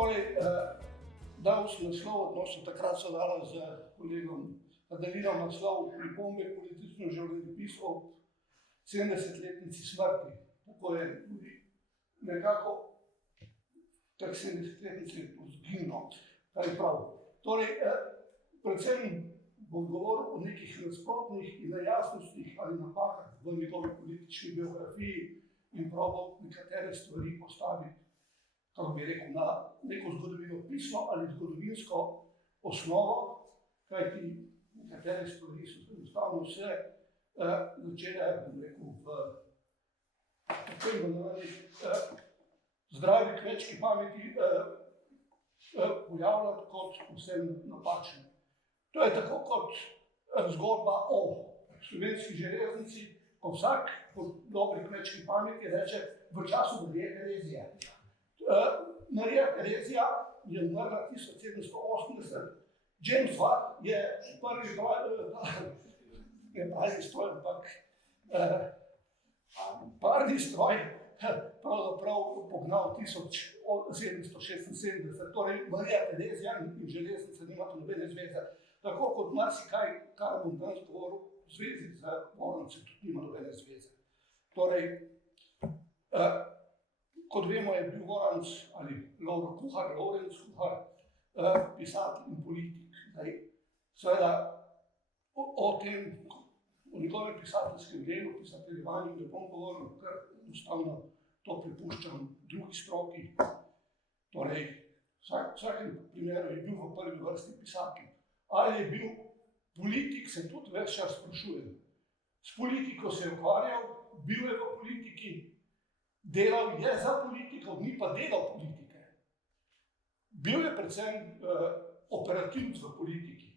Torej, dal sem naslov, odnosno takrat so dala z kolegom Adelinom naslov pripombe k političnemu življenjepisu ob 70-letnici smrti. Tako je tudi nekako tak 70-letnici izginilo, kar je prav. Torej, predvsem bom govoril o nekih nasprotnih in nejasnostih ali napakah v njegovi politični biografiji in probal nekatere stvari postaviti, kako bi rekel, na neko zgodovinopisno ali zgodovinsko osnovo, kajti nekatere stvari so enostavno vse začele, bom rekel, v zdravi kmečki pameti pojavljati kot vsem napačne. To je tako kot zgodba o Slovenski železnici, ko vsak po dobri kmečki pameti reče v času Marije Terezije. Marija Terezija je umrla 1780, James Watt je prvi parni stroj pravzaprav pognal 1776, torej Marija Terezija in železnica nimata nobene zveze. Tako kot marsikaj, kar bom danes govoril, v zvezi z Vorancem tudi nima nobene zveze. Torej, kot vemo, je bil Voranc ali Lovro Kuhar, Lorenc Kuhar, pisatelj in politik. Seveda, o tem, o njegovem pisateljskem delu, pisateljevanju ne bom govoril, ker enostavno to prepuščam drugi stroki. Torej, v vsakem primeru je bil v prvi vrsti pisatelj. Ali je bil politik, se tudi več čas sprašujem. S politiko se je ukvarjal, bil je v politiki, delal je za politiko, ni pa delal politike. Bil je predvsem operativc v politiki.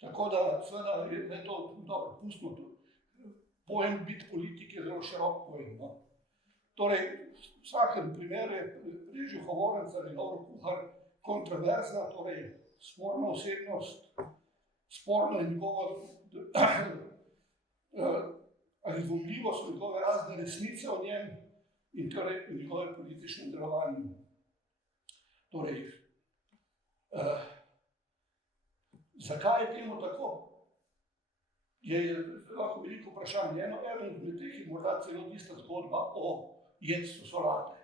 Tako da, seveda, je to dobro, pustimo to. Pojem biti politik je zelo širok pojem. No? Torej, v vsakem primeru je Prežih Voranc ali Lovro Kuhar kontroverzna, torej sporna osebnost, sporno je njegovo ali dvomljivo so njegove razne resnice o njem in torej o njegovem političnem delovanju. Torej, zakaj je temu tako? Je lahko veliko vprašanje. Eno med teh je morda celo tista zgodba o jedcu solate,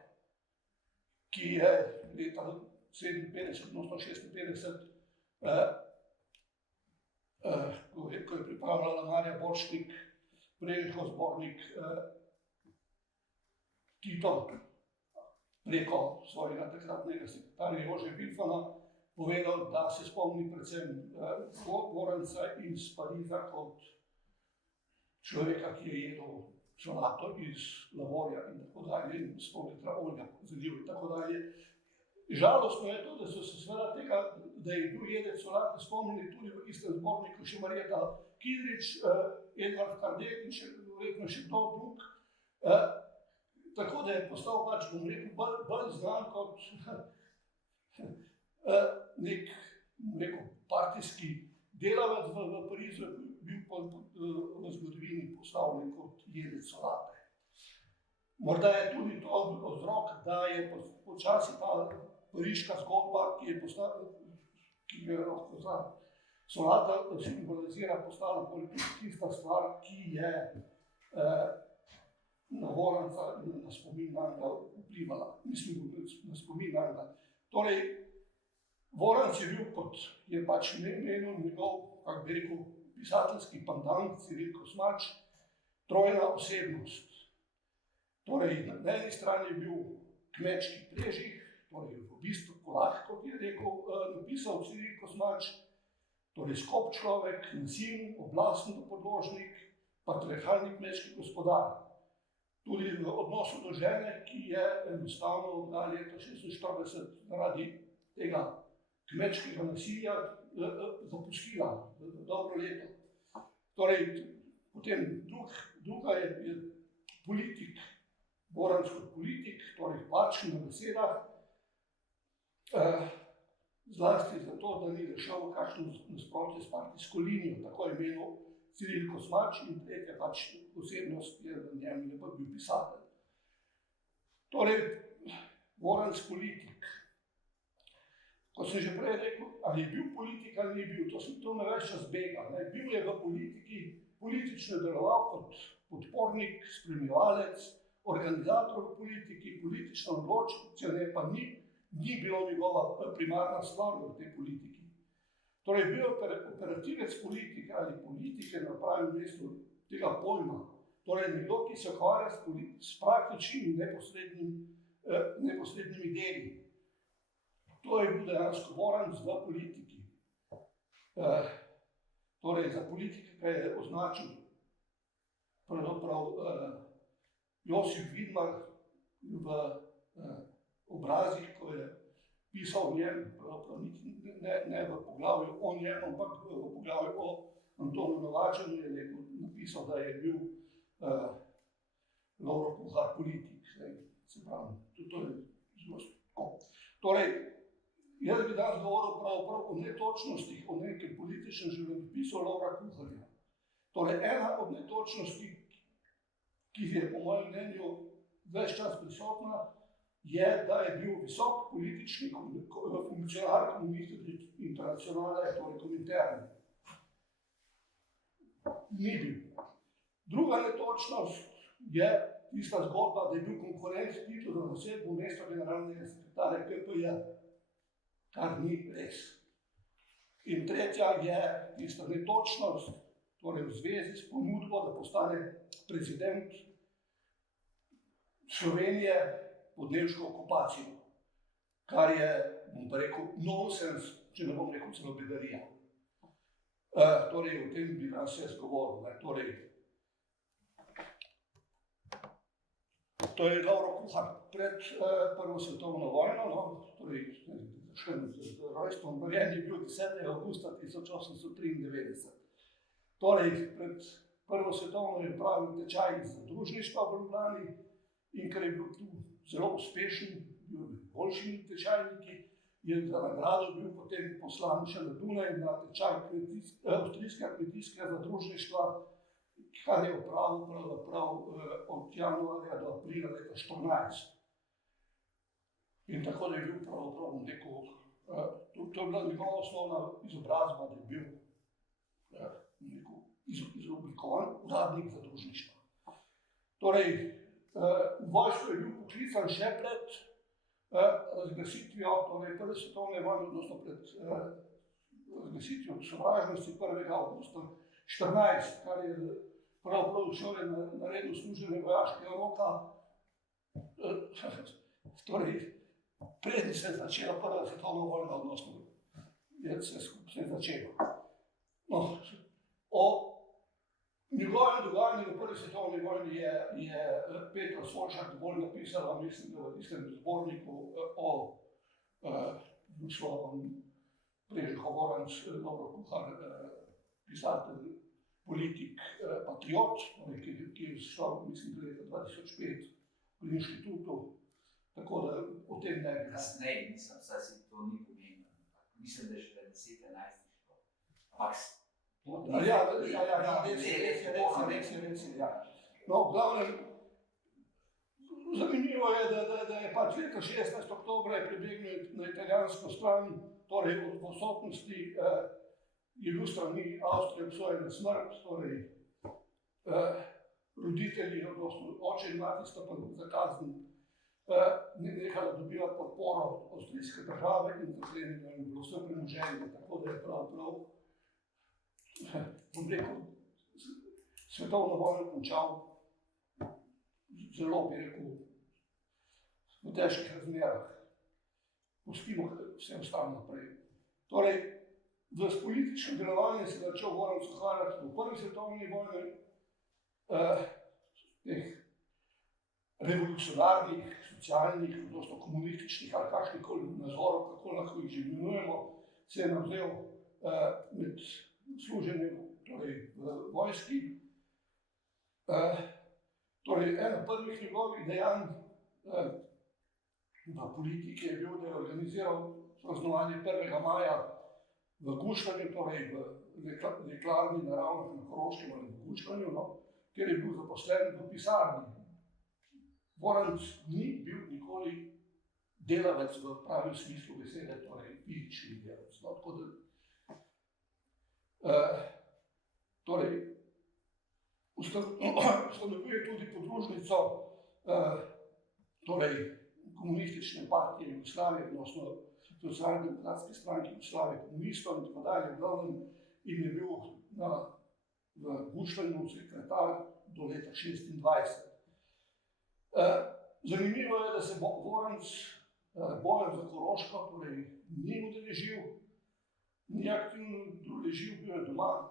ki je leta 57, odnosno 56, ko je pripravljala Marja Borštnik, Prežihov zbornik, Tito preko svojega takratnega sekretarja Jože Vilfana povedal, da se spomni predvsem Voranca iz Pariza kot človeka, ki je jedel solato iz lavorja in tako dalje, in s pol litra olja zalil in tako dalje. Žalostno je to, da so se seveda tega, da je bil jedec solate, spomnili tudi v istem zborniku še Marjeta Kidrič, Edvard Kardek in verjetno še kdo drug. Tako da je postal pač, bom rekel, bolj znan kot nek, bom rekel, partijski delavec v Parizu, bil v zgodovini postavljen kot jedec solate. Morda je tudi to vzrok, da je počasi ta pariška zgodba, ki je lahko za solata simbolizira, postala tista stvar, ki je na Voranca in na spomin nanj vplivala. Mislim, na spomin nanj. Torej, Voranc je bil, kot je pač menil njegov, kako bi rekel, pisateljski pandant, Ciril Kosmač, trojna osebnost. Torej, na eni strani je bil kmečki Prežih, torej v bistvu Kolah, kot je rekel, napisal Ciril Kosmač, torej skop človek, nasilni, oblastni podložnik, patriarhalni kmečki gospodar. Tudi v odnosu do žene, ki je enostavno na leta 46 zaradi tega kmečkega nasilja zapustila v dobro leto. Torej, potem druga je politik, Voranc kot politik, torej pač na besedah, zlasti zato, da ni rešil kakšno nasprotje s partijsko linijo, tako je menil Ciril Kosmač in tretja pač osebnost je v njem, je pa bil pisatelj. Torej, Voranc politik. Kot sem že prej rekel, ali je bil politik ali ni bil, to me več čas bega. Bil je v politiki, politično deloval kot podpornik, spremljevalec, organizator v politiki, politično odločen, pa ni bilo njegova primarna stvar v tej politiki. Torej, bil je operativec politike ali politike na pravem mestu tega pojma. Torej, nekdo, ki se ukvarja s praktičnimi neposrednimi deli. To je bil dejansko Voranc v politiki. Torej, za politike je označil pravzaprav Josip Vidmar v obrazih, ko je pisal o njem, ne v poglavju o njem, ampak v poglavju o Antonu Novačanu je napisal, da je bil Lovro Kuhar politik. Se pravi, to je zelo tako. Torej, jaz bi danes govoril pravzaprav o netočnostih, o nekem političnem življenjepisu Lovra Kuharja. Torej, ena od netočnosti, ki je po mojem mnenju ves čas prisotna, je, da je bil visok politični funkcionar Komunistične internacionale, torej Komintern. Ni bil. Druga netočnost je tista zgodba, da je bil konkurent Titu za zasedbo mesto generalnega sekretarja KPJ, kar ni res. In tretja je tista netočnost, torej v zvezi s ponudbo, da postane prezident Slovenije pod nemško okupacijo, kar je, bom pa rekel, nonsens, če ne bom rekel celo bedarija. Torej, o tem bi danes jaz govoril. To je Lovro Kuhar pred Prvo svetovno vojno, torej še z rojstvom, rojen je bil 10. avgusta 1893. Torej, pred Prvo svetovno je opravil tečaj zadružništva v Ljubljani in ker je bil tu zelo uspešen, bil boljšimi tečajniki, je za nagrado bil potem poslan še na Dunaj na tečaj avstrijskega kmetijskega zadružništva, kar je opravil pravzaprav od januarja do aprila leta 14. In tako da je bil pravzaprav rekel, to je bila njegova osnovna izobrazba, da je bil izoblikovan uradnik zadružništva. Torej, v vojsko je bil poklican še pred razglasitvijo, torej Prve svetovne vojne, odnosno pred razglasitvijo sovražnosti 1. avgusta 14, kar je pravzaprav šel je naredil služenje vojaškega roka. Torej, preden se je začela Prva svetovna vojna, odnosno se je začela. O njegovem dogajanju v Prvi svetovni vojni je Petra Solšak dovolj napisala, mislim, da v tistem zborniku o Prežihov Voranc, Lovro Kuhar, pisatelj, politik, patriot, ki je šel, mislim, da leta 2005 v inštitutu, tako da o tem ne bi. Kasneje, mislim, vsaj si to ni pomembno. Mislim, da je še 10-11 šlo. Ampak res. No, v glavnem, zanimivo je, da je pač leta 16. oktobra je prebegnil na italijansko stran, torej v odsotnosti je bil strani Avstrije obsojen na smrt, torej roditelji, odnosno oče in mati sta pa za kazen nehala dobivati podporo avstrijske države in zaklenjeno je bilo vse premoženje, tako da je prav bom rekel, svetovno vojno končal zelo, bi rekel, v težkih razmerah. Pustimo vse ostalo naprej. Torej, v političnem delovanju se je začel Voranc ukvarjati v Prvi svetovni vojni, teh revolucionarnih, socialnih, odnosno komunističnih ali kakšnikoli nazorov, kako lahko jih že imenujemo, se je navzel med služenjem v vojski. Torej, eno prvih njegovih dejanj v politiki je bil, da je organiziral praznovanje 1. maja v Guštanju, torej v Jeklarni na Ravnah na Koroškem ali v Guštanju, kjer je bil zaposlen v pisarni. Voranc ni bil nikoli delavec v pravem smislu besede, torej fizični delavec. No, tako da, torej, ustanovuje tudi podružnico torej, komunistične partije Jugoslavije, odnosno Socialdemokratske stranke Jugoslavije komunistov in tako dalje, v glavnem in je bil v Guštanju sekretar do leta 1926. Zanimivo je, da se Voranc bojev za Koroško torej ni udeležil, ni aktivno udeležil, bil je doma,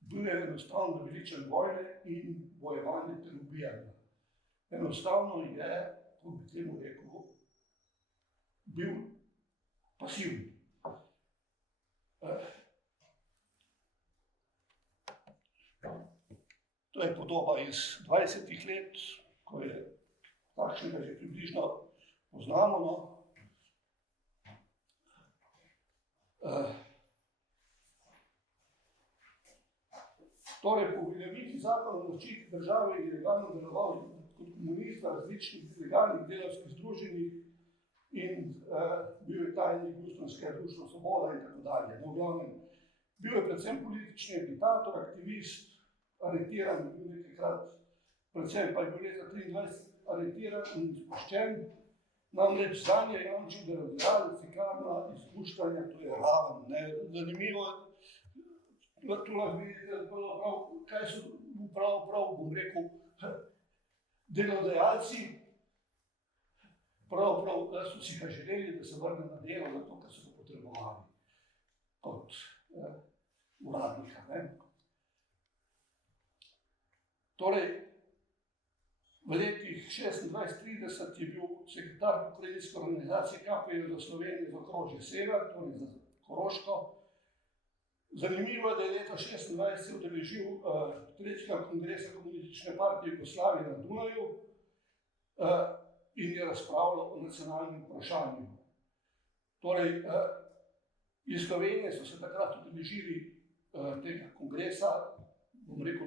bil je enostavno naveličan vojne in bojevanje ter ubijanja. Enostavno je, kako bi temu rekel, bil pasivni. To je podoba iz 20 let, ko je takšnega že približno poznamo. No. Torej, po uveljavitvi zakona o zaščiti države je legalno deloval kot komunist v različnih legalnih delavskih združenjih in bil je tajnik Ljubljanske društva Svoboda in tako dalje. No, v glavnem, bil je predvsem politični agitator, aktivist, aretiran, bil nekajkrat, predvsem pa je bil leta 1923 aretiran in izpuščen. Namreč zanje jamčil, da je razdelal cikarna izpuščanja, to je raven. Zanimivo, tu lahko vidite, kaj so prav, bom rekel, delodajalci, prav, so si ga želeli, da se vrne na delo, zato ker so ga potrebovali kot uradnika. Ne? Torej, v letih 26-30 je bil sekretar pokrajinske organizacije KPJ za Slovenijo za okrožje Sever, torej za Koroško. Zanimivo je, da je leta 26 se udeležil tretjega kongresa komunistične partije Jugoslavije na Dunaju in je razpravljal o nacionalnem vprašanju. Torej, iz Slovenije so se takrat udeležili tega kongresa, bom rekel,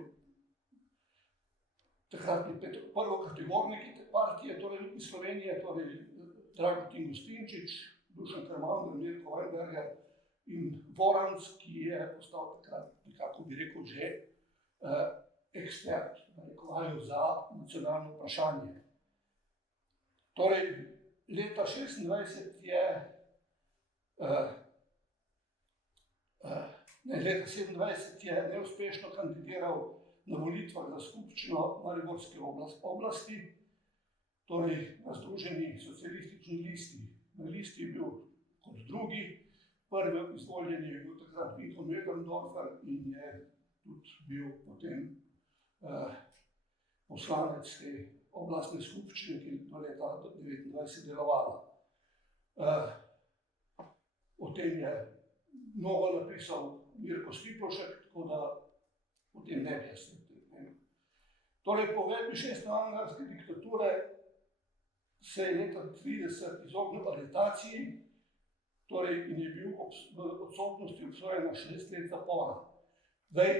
takratni prvokategorniki te partije, torej iz Slovenije, torej Dragutin Gostinčič, Dušan Kremander, Mirko Weinberger in Voranc, ki je postal takrat, nekako bi rekel, že ekspert za nacionalno vprašanje. Torej, leta 26 je, leta 27 je neuspešno kandidiral na volitvah za skupščino Mariborske oblasti, torej na Združeni socialistični listi. Na listi je bil kot drugi, prvi izvoljen je bil takrat Vinko Möderndorfer in je tudi bil potem poslanec te oblastne skupščine, ki je do leta 1929 delovala. O tem je mnogo napisal Mirko Stiplošek, tako da o tem ne bi jaz ne. Torej, po uvedbi šeststoangarske diktature se je leta 1930 izognil aretaciji, torej in je bil v odsotnosti obsojen na 6 let zapora. Zdaj,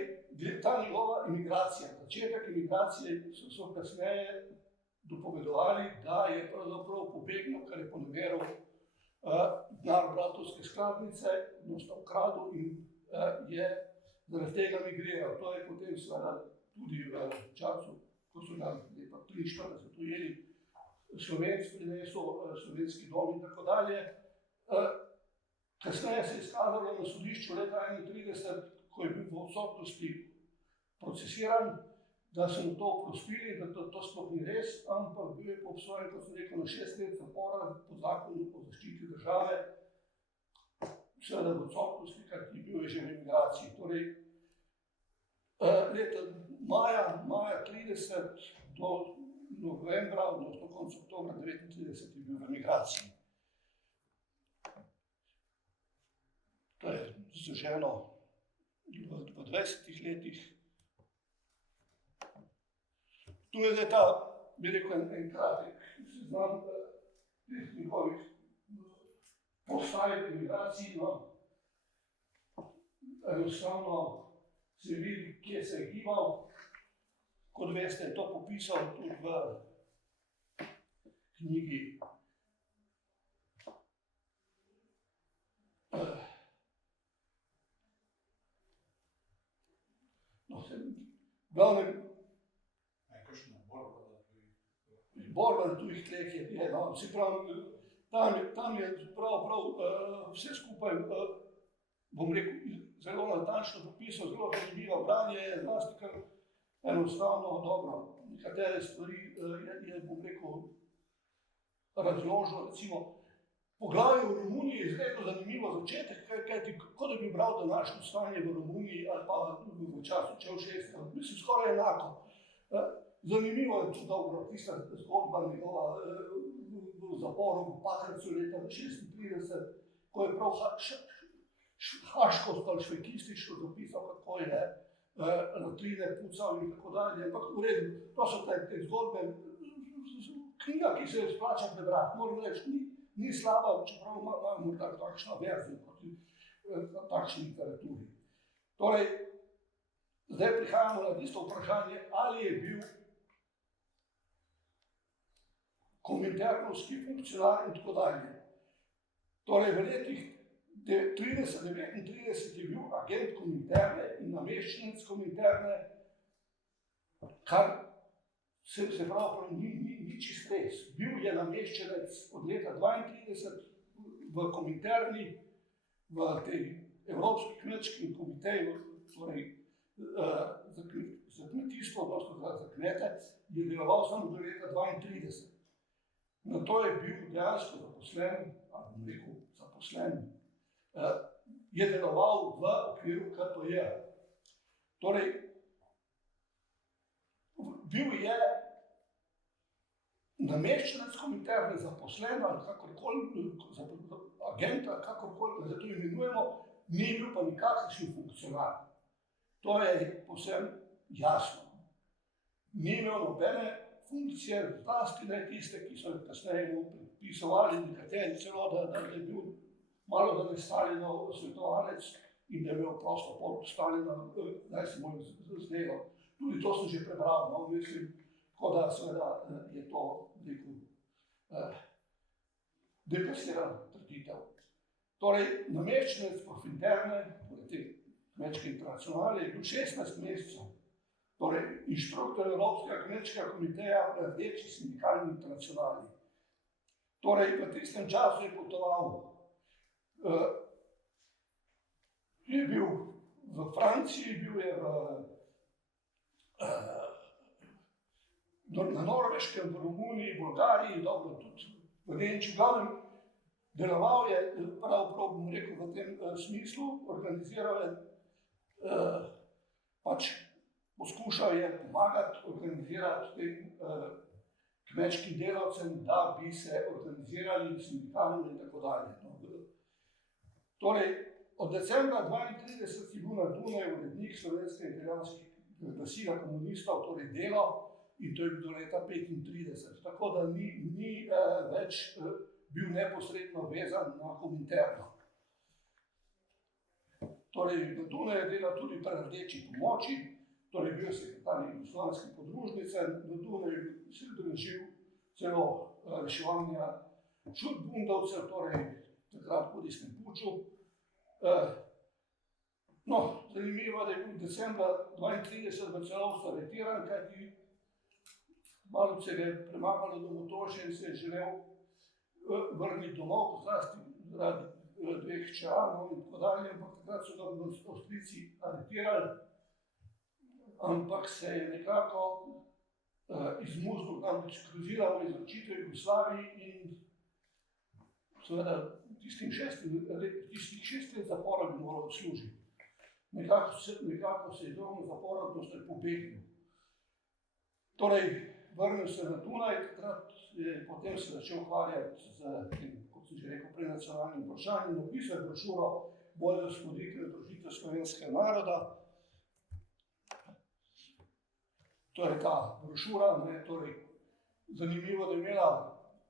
ta njegova imigracija, začetek imigracije so kasneje dopovedovali, da je pravzaprav pobegnil, kar je poneveril denar Bratovske skladnice, odnosno ukradel in je zaradi tega migriral. To je potem seveda tudi v času, ko so ga leta 1943 ujeli, Slovenc prinesel, slovenski dom in tako dalje. Kasneje se je izkazalo na sodišču leta 1931, ko je bil v odsotnosti procesiran, da so mu to oprostili, da to sploh ni res, ampak bil je obsojen, kot sem rekel, na 6 let zapora po zakonu o zaščiti države, seveda v odsotnosti, kajti bil je že v emigraciji. Torej, leta maja 30 do novembra, odnosno konca oktobra 1939 je bil v emigraciji. To je izloženo v 20 letih. Tu je zdaj ta, bi rekel, en kratek seznam teh njegovih postaj emigracij. Enostavno se vidi, kje se je gibal. Kot veste, je to popisal tudi v knjigi v glavnem, borba na tujih tleh je, no, se pravi, tam je prav vse skupaj, bom rekel, zelo natančno popisal, zelo zanimivo branje, zlasti kar enostavno, dobro, nekatere stvari je, bom rekel, razložil, recimo, poglavje v Romuniji je izredno zanimivo začetek, kajti kot da bi bral današnjo stanje v Romuniji ali pa v času Ceausesca, mislim, skoraj enako. Zanimivo je tudi dobro, tista zgodba njegova v zaporu v Pakrcu leta 1936, ko je prav haško ali švejkistično zapisal, kako je latrine pucal in tako dalje, ampak v redu, to so te zgodbe, knjiga, ki se jo splača prebrati, moram reči, ni slaba, čeprav imamo takšna verzijo proti takšni literaturi. Torej, zdaj prihajamo na tisto vprašanje, ali je bil kominternovski funkcionar in tako dalje. Torej, v letih 30-39 je bil agent Kominterne in nameščenec Kominterne, kar se pravi, ni čist res. Bil je nameščenec od leta 1932 v Kominterni, v tej Evropski kmečki komiteji, torej za kmetijstvo, odnosno za kmete, je deloval samo do leta 1932. Na to je bil dejansko zaposlen, ali bom rekel zaposlen, je deloval v okviru KPJ. Torej, bil je nameščenec Kominterne, zaposlen ali kakorkoli, agenta, kakorkoli, da to imenujemo, ni bil pa nikakršen funkcionar. To je povsem jasno. Ni imel nobene funkcije, zlasti ne tiste, ki so kasneje pripisovali nekateri celo, da je bil malo da ne Stalinov svetovalec in da je imel prosto pot Stalina, naj se mu zdelo. Tudi to sem že prebral, no, mislim, tako da seveda je to deplasiran trditev. Torej, nameščenec Kominterne, torej te kmečke internacionale, je bil 16 mesecev, torej inštruktor Evropskega kmečkega komiteja v Rdeči sindikalni internacionali. Torej, v tistem času je potoval, je bil v Franciji, bil je na Norveškem, v Romuniji, Bolgariji, dobro, tudi v Nemčiji, glavnem, deloval je, prav bom rekel, v tem smislu, organiziral je, pač poskušal je pomagati, organizirati tem kmečkim delavcem, da bi se organizirali sindikalno in tako dalje. Torej, od decembra 1932 je bil na Dunaju urednik slovenskega italijanskega glasila komunistov, torej Delo, in to je bil do leta 1935. Tako da ni več bil neposredno vezan na Kominterno. Torej, na Dunaju je delal tudi pri Rdeči pomoči, torej bil sekretar Jugoslovanske podružnice, na Dunaju se je udeležil celo reševanja Čudbundovcev, torej takrat po Tistem puču. No, zanimivo, da je bil decembra 1932 v celovstvu aretiran, kajti malo se ga je premagalo do Motoše in se je želel vrniti domov, zlasti zaradi dveh hčeranov in tako dalje, ampak takrat so ga v Avstrijci aretirali, ampak se je nekako izmuznil, namreč grozila mu izročitev Jugoslaviji in seveda tistih 6 let zapora bi moral odslužiti. Nekako se je izognil zapora, da se je pobegnil. Torej, vrnil se na Dunaj, potem se začel ukvarjati z tem, kot sem že rekel, prenacionalnim vprašanjem, napisal je brošuro Boj za osvoboditev in združitev slovenskega naroda. To je ta brošura, torej, zanimivo, da je imela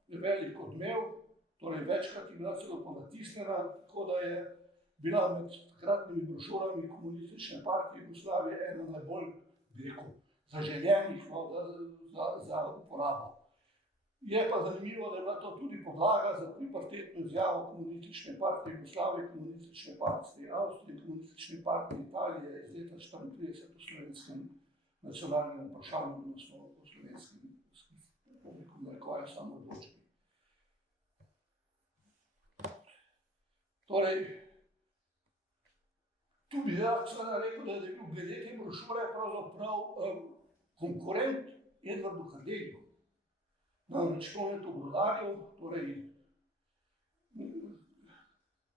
velik odmev, torej večkrat je bila celo ponatisnjena, tako da je bila med takratnimi brošurami Komunistične partije Jugoslavije ena najbolj, bi rekel, zaželjenih za uporabo. Je pa zanimivo, da je bila to tudi podlaga za tripartitno izjavo Komunistične partije Jugoslavije, Komunistične partije Avstrije, Komunistične partije Italije iz leta 1934 o slovenskem nacionalnem vprašanju, odnosno o slovenskem narekovajo samoodločbi. Torej, tu bi seveda rekel, da je bil glede te brošure pravzaprav konkurent Edvardu Kardelju. Namreč Tonetu Brodarju, torej,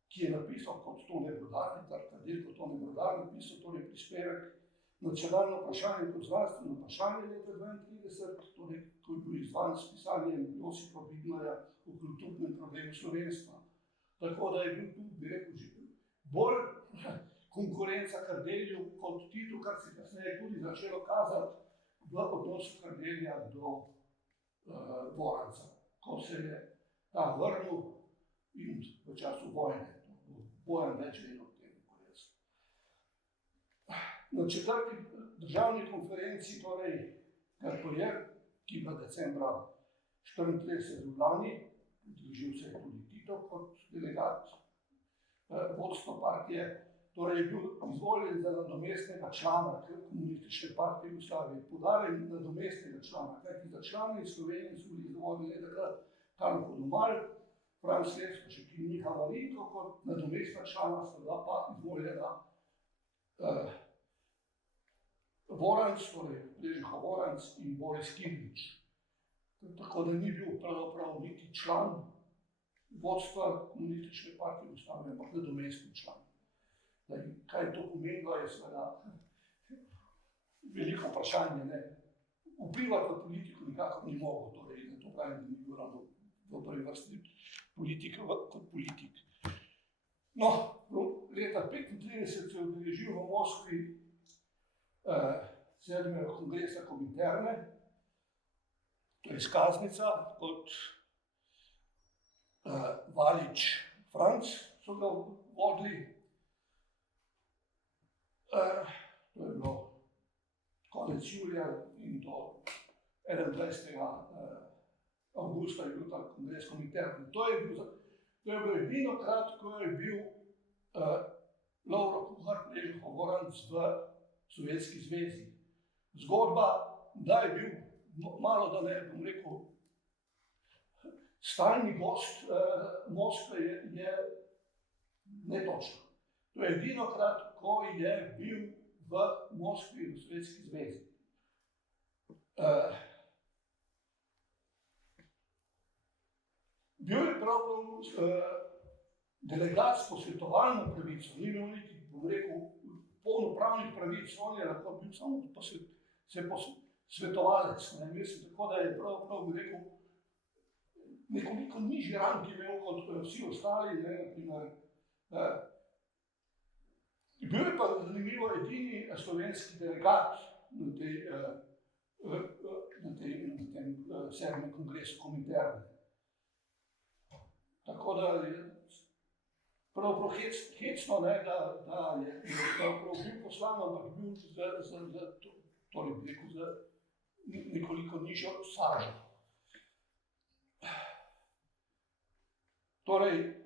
ki je napisal kot Tone Brodar, Kardelj kot Tone Brodar, napisal torej prispevek Nacionalno vprašanje kot znanstveno vprašanje leta 1932, torej, ko je bil izvan s pisanjem Josipa Vidmarja o kulturnem problemu slovenstva. Tako da je bil tu, bi rekel, bolj konkurenca Kardelju kot Titu, kar se kasneje tudi začelo kazati v odnosu Kardelja do Voranca, ko se je ta vrnil in v času vojne. Bojan več vedel o tem, kot jaz. Na 4. državni konferenci, torej KPJ, ki je bila decembra 1934 v Ljubljani, udeležil se je tudi Tito kot delegat vodstva partije, torej je bil izvoljen za nadomestnega člana Komunistične partije Jugoslavije. Poudarjen nadomestnega člana, kajti za člane iz Slovenije so bili izvoljeni takrat Tanko Domal, Franc Leskovšek in Miha Marinko, kot nadomestna člana sta bila pa izvoljena Voranc, torej Prežihov Voranc in Boris Kidrič. Tako da ni bil pravzaprav niti član vodstva Komunistične partije Jugoslavije, ampak nadomestni član. Kaj to pomenilo, je seveda veliko vprašanje. Vplivati na politiko nikakor ni mogel, torej na to pravi, da ni bil ravno v prvi vrsti politika kot politik. No, leta 1935 se je udeležil v Moskvi 7. kongresa Kominterne, to je izkaznica, kot Valič Franc so ga vodili. To je bilo konec julija in do 21. avgusta je bil ta kongres Kominterne. To je bilo edino krat, ko je bil Lovro Kuhar Prežihov Voranc v Sovjetski zvezi. Zgodba, da je bil malo, da ne bom rekel, stalni gost Moskve je netočno. To je edino krat, ko je bil v Moskvi v Sovjetski zvezi. Bil je pravzaprav delegat s posvetovalno pravico, ni imel niti, bom rekel, polnopravnih pravic, on je lahko bil samo svetovalec. Mislim, tako da je pravzaprav, bi rekel, nekoliko nižji rang imel kot vsi ostali, naprimer. Bil je pa zanimivo edini slovenski delegat na tem 7. kongresu Kominterne. Tako da je pravzaprav hecno, da je pravzaprav bil poslan, ampak bil torej bi rekel, za nekoliko nižjo sažo. Torej,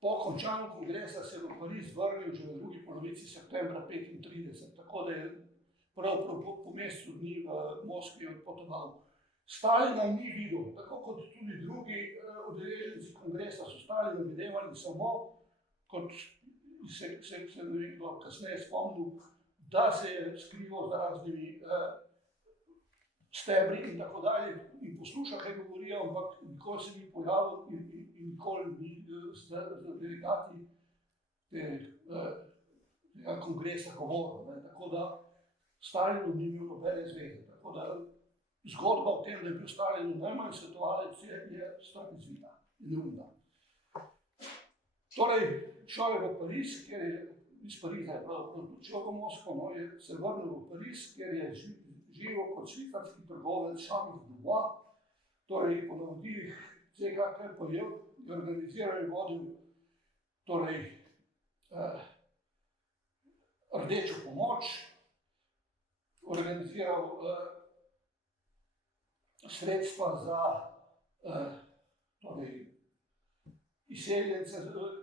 po končanju kongresa se je v Pariz vrnil že v drugi polovici septembra 1935, tako da je pravzaprav po mesecu dni v Moskvi odpotoval. Stalina ni videl, tako kot tudi drugi udeleženci kongresa so Stalina videvali samo, kot se nekdo kasneje spomnil, da se je skrival z raznimi stebri in tako dalje in posluša, kaj govorijo, ampak nikoli se ni pojavil in nikoli ni z delegati tega kongresa govoril. Tako da Stalinu ni imel nobene zveze. Tako da zgodba o tem, da je bil Stalinu najmanj svetovalec, je stvar izvita in neumna. Torej, šel je v Pariz, kjer je iz Pariza je odločil v Moskvo, se vrnil v Pariz, kjer je živel kot švicarski trgovec Charles Dubois, torej po navodilih CKKP je organiziral in vodil torej Rdečo pomoč, organiziral sredstva za torej, izseljence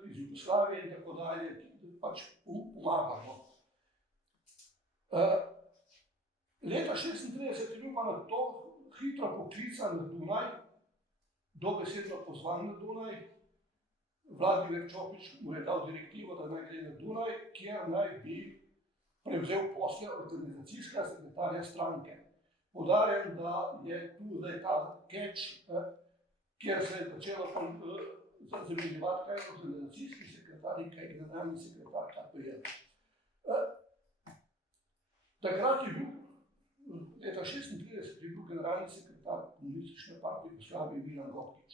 iz Jugoslavije in tako dalje, ki pač pomagamo. Leta 1936 je bil pa na to hitro poklican na Dunaj, dobesedno pozvan na Dunaj. Vladimir Čopič mu je dal direktivo, da naj gre na Dunaj, kjer naj bi prevzel posle organizacijskega sekretarja stranke. Poudarjam, da je tu zdaj ta catch, kjer se je začelo zamenjevati, kaj je organizacijski sekretar in kaj je generalni sekretar KPJ. Takrat je bil, leta 1936 je bil generalni sekretar Komunistične partije Jugoslavije Milan Gorkič.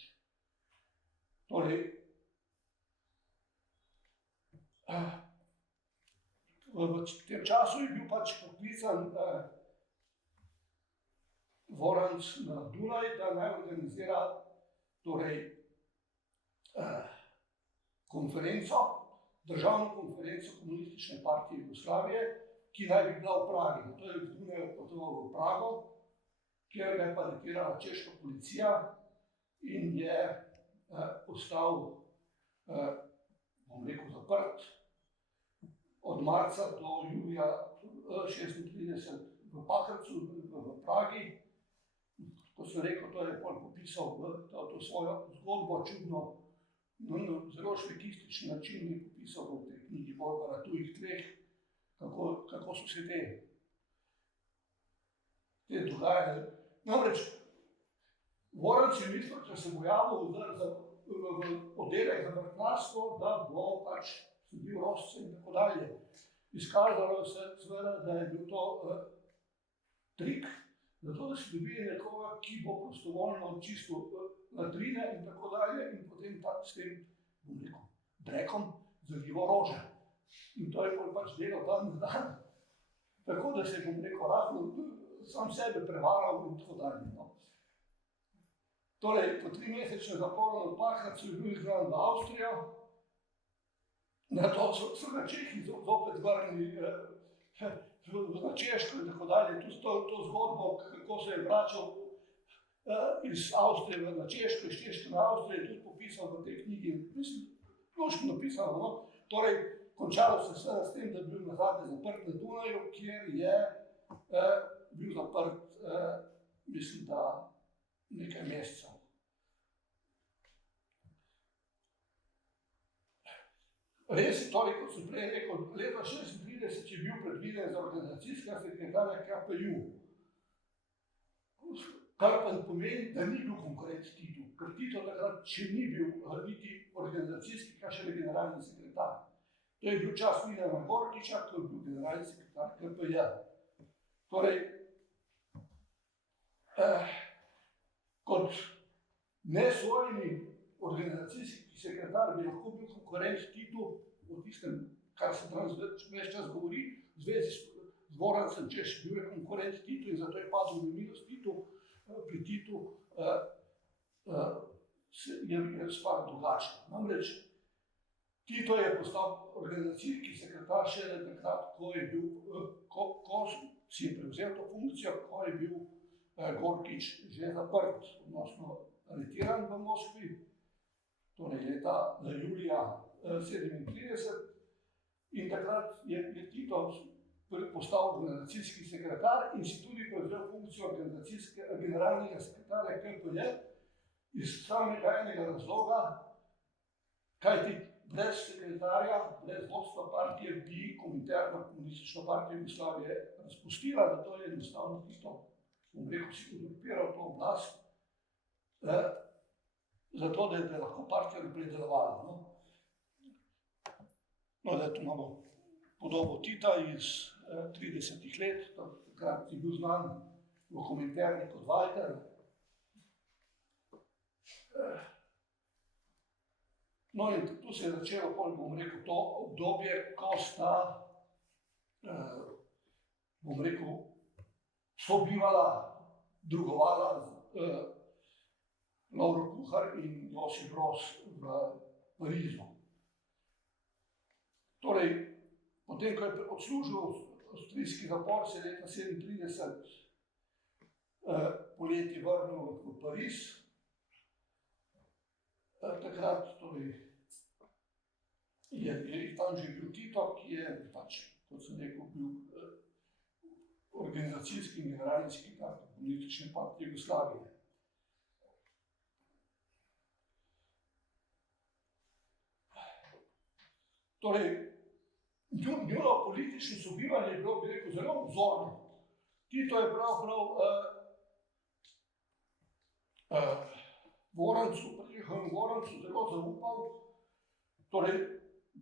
Torej, v tem času je bil pač poklican Voranc na Dunaj, da naj organizira torej, konferenco, državno konferenco Komunistične partije Jugoslavije, ki naj bi bila v Pragi. To je z Dunaja potoval v Prago, kjer ga je pa aretirala češka policija in je ostal, bom rekel, zaprt od marca do julija 1936 v Pakrcu, v Pragi. Ko sem rekel, to je pol popisal to svojo zgodbo, čudno, zelo švekistični način je popisal v tej knjigi Borba na tujih tleh, kako so se te dogajale. Namreč, Voranc je mislil, če se bo javil v oddelek za vrtnarstvo, da bo pač sledil Rosce in tako dalje. Izkazalo se seveda, da je bil to trik, zato da si dobili nekoga, ki bo prostovoljno čistil latrine in tako dalje in potem s tem, bom rekel, brekom zalival rože. In to je pač delal dan na dan. Tako da se je, bom rekel, rahlo sam sebe prevaral in tako dalje. No. Torej, po 3-mesečnem zaporu v Pakracu je bil izgnan v Avstrijo. Na to so ga Čehi zopet vrnili na Češko in tako dalje. To zgodbo, kako se je vračal iz Avstrije na Češko, iz Češke na Avstrijo, je tudi popisal v tej knjigi. Mislim, lušno napisano, no? Torej, končalo se seveda s tem, da je bil nazadnje zaprt na Dunaju, kjer je bil zaprt, mislim, da nekaj mesecev. Res je torej, kot sem prej rekel, leta 1936 je bil predviden za organizacijskega sekretarja KPJ. Kar pa pomeni, da ni bil konkurent Titu, ker Tito takrat še ni bil niti organizacijski, kaj šele generalni sekretar. To je bil čas Milana Gorkiča, ko je bil generalni sekretar KPJ. Torej, kot nesvojni organizacijski sekretar bi lahko bil konkurent Titu o tistem, kar se danes več čas govori, v zvezi z Vorancem, češ bil je konkurent Titu in zato je padel v nemilost Titu. Pri Titu je stvar drugačna. Namreč, Tito je postal organizacijski sekretar šele takrat, ko si je prevzel to funkcijo, ko je bil Gorkič že zaprt, odnosno aretiran v Moskvi, torej leta julija 1937, in takrat je Tito postal organizacijski sekretar in si tudi prevzel funkcijo generalnega sekretarja KPJ iz samega enega razloga, kajti brez sekretarja, brez vodstva partije bi Kominterna, Komunistična partija Jugoslavije razpustila, zato je enostavno Tito, bom rekel, si uzurpiral to oblast, zato da je lahko partija naprej delovala. No, da tu imamo podobo Tita iz 30 let, takrat je bil znan v Kominterni kot Walter. No in tu se je začelo, bom rekel, to obdobje, ko sta, bom rekel, sobivala, drugovala Lovro Kuhar in Josip Broz v Parizu. Torej, potem, ko je odslužil avstrijski zapor, se je leta 1937 poleti vrnil v Pariz. Takrat torej, je tam že bil Tito, ki je pač, kot sem rekel, bil organizacijski in generalni sekretar Komunistične partije Jugoslavije. Torej, njuno politično sobivanje je bilo, bi rekel, zelo vzorno. Tito je pravzaprav Vorancu zelo zaupal, torej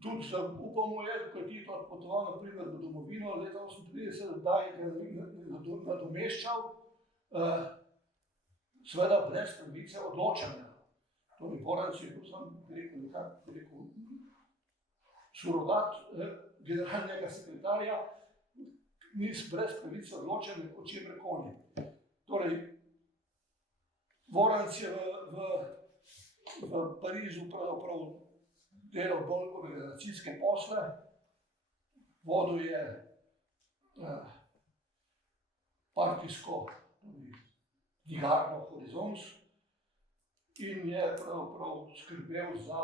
tudi zaupal mu je, ko je Tito odpotoval na primer v domovino leta 1938, da je nadomeščal, seveda brez pravice odločanja. Torej, Voranc je bil sam, bi rekel, surogat generalnega sekretarja, brez pravice odločanja o čemerkoli. Torej, Voranc je v Parizu pravzaprav delal bolj organizacijske posle, vodil je partijsko knjigarno Horizons in je pravzaprav skrbel za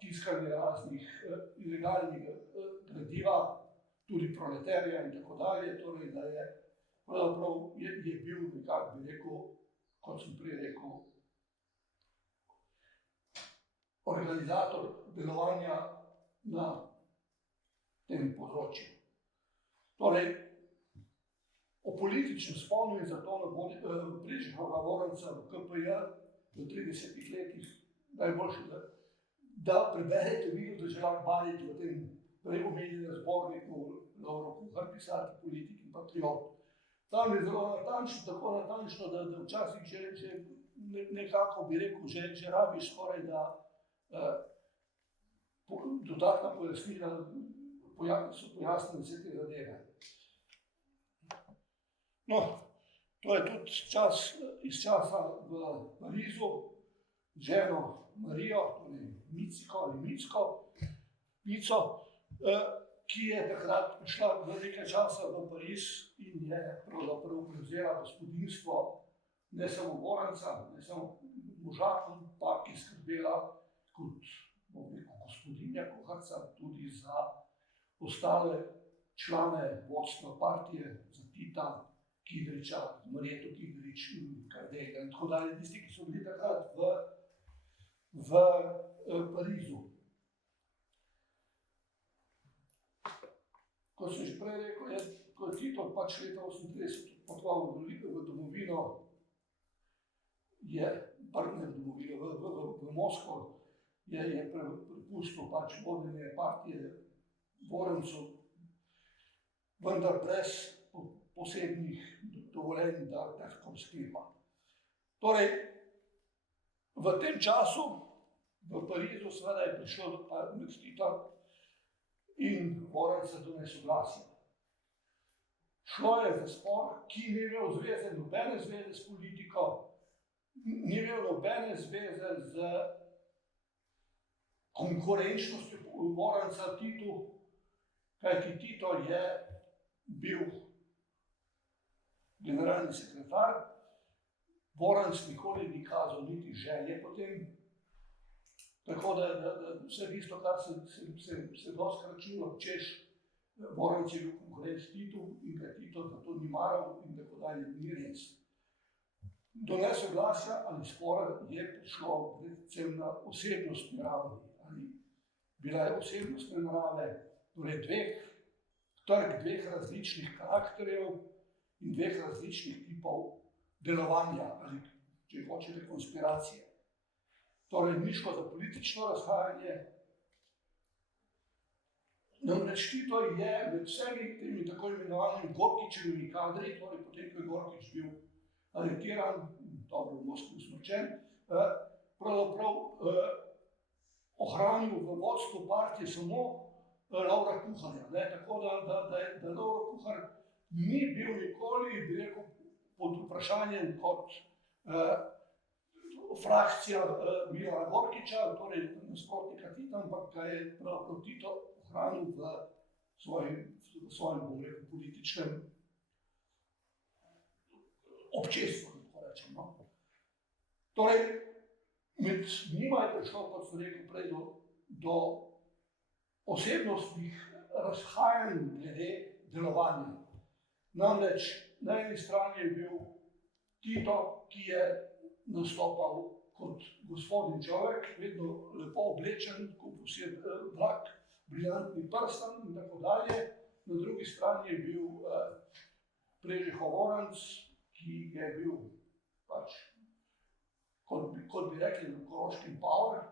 tiskanje raznih ilegalnih gradiva, tudi proletarija in tako dalje, torej da je pravzaprav je bil nekako, bi rekel, kot sem prej rekel, organizator delovanja na tem področju. Torej, o političnem sponu in zatonu Brižnega Voranca v KPJ v 30 letih najboljše, da preberete video, da že lahko barite v tem prej omenjenem zborniku Lovro Kuhar, pisatelj, politik in patriot. Tam je zelo natančno, tako natančno, da včasih že nekako, bi rekel, že rabiš skoraj, da dodatna pojasnila so pojasnili vse te zadeve. No, to je tudi iz časa v Parizu, ženo Marijo, torej Mico, ki je takrat prišla v nekaj časa v Pariz in je pravzaprav prevzela gospodinjstvo ne samo Voranca, ne samo moža, ampak je skrbela kot gospodinja Kuharca tudi za ostale člane vodstva partije, za Tita, Kidriča, Marjeto Kidrič in Kardega in tako dalje, tisti, ki so bili takrat v Parizu. Kot sem že prej rekel, ko je Tito pač leta 1938 odpotoval v domovino, v Moskvo, je prepustil pač vodenje partije Vorancu, vendar brez posebnih dovoljenj, da tako sklepa. Torej, v tem času v Parizu seveda je prišlo med Tita in Voranca do nesoglasja. Šlo je za spor, ki ni imel nobene zveze s politiko, ni imel nobene zveze z konkurenčnostjo Voranca Titu, kajti Tito je bil generalni sekretar, Voranc nikoli ni kazal niti želje potem, tako da vse tisto, kar se dostakrat čulo, češ Voranc je bil konkurent Titu in ga Tito za to ni maral in tako dalje, ni res. Do nesoglasja ali spora je prišlo predvsem na osebnostni ravni. Bila je osebnostne narave, torej trg dveh različnih karakterjev in dveh različnih tipov delovanja ali, če hočete, konspiracije. Torej, ni šlo za politično razhajanje. Namreč Tito je med vsemi temi tako imenovanimi Gorkičevimi kadri, torej potem, ko je Gorkič bil aretiran, dobro v Moskvi usmrčen, pravzaprav ohranil v vodstvu partije samo Lovra Kuharja. Tako da Lovro Kuhar ni bil nikoli, bi rekel, pod vprašanjem kot frakcija Milana Gorkiča, torej nasprotnika Tita, ampak ga je pravzaprav Tito ohranil v svojem, bom rekel, političnem občestvu. Torej, med njima je prišlo, kot sem rekel prej, do osebnostnih razhajanj glede delovanja. Namreč na eni strani je bil Tito, ki je nastopal kot gospodin človek, vedno lepo oblečen, kupil si je drag, briljantni prstan in tako dalje. Na drugi strani je bil Prežihov Voranc, ki je bil pač, kot bi rekli, Koroški power.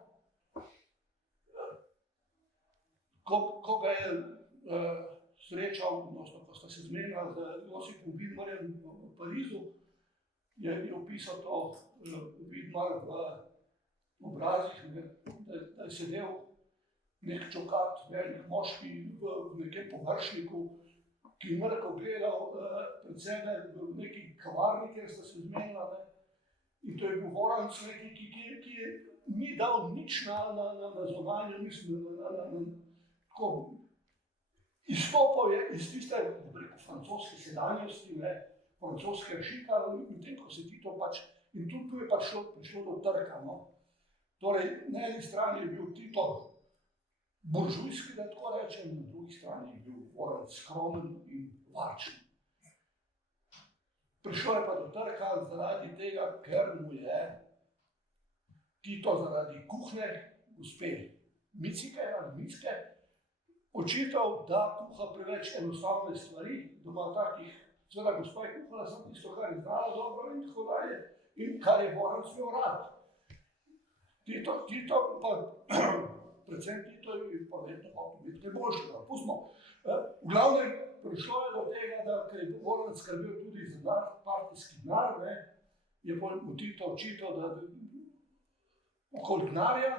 Ko ga je srečal, odnosno ko sta se zmenila z Josipom Vidmarjem v Parizu, je opisal to Vidmar v obrazih, da je sedel nek čokat, velik moški v nekem površniku, ki je mrko gledal pred sebe v neki kavarni, kjer sta se zmenila. In to je bil Voranc, ki ni dal nič na zunanje, mislim, tako izstopal je iz tiste, francoske sedanjosti, francoske šika, in tem, ko se Tito pač, in tu je prišlo do trka, no. Torej, na eni strani je bil Tito buržujski, da tako rečem, na drugi strani je bil Voranc skromen in varčen. Prišlo je pa do trka zaradi tega, ker mu je Tito zaradi kuhne, gospe Micke, očital, da kuha preveč enostavne stvari, doma takih, seveda gospa je kuhala samo tisto, kar je znala dobro in tako dalje, in kar je Voranc imel rad. Tito pa, predvsem Tito je pa vedno hotel biti kaj boljšega, pustimo. V glavnem, prišlo je do tega, da ker je Voranc skrbel tudi za partijski denar, je mu Tito očital, da okoli denarja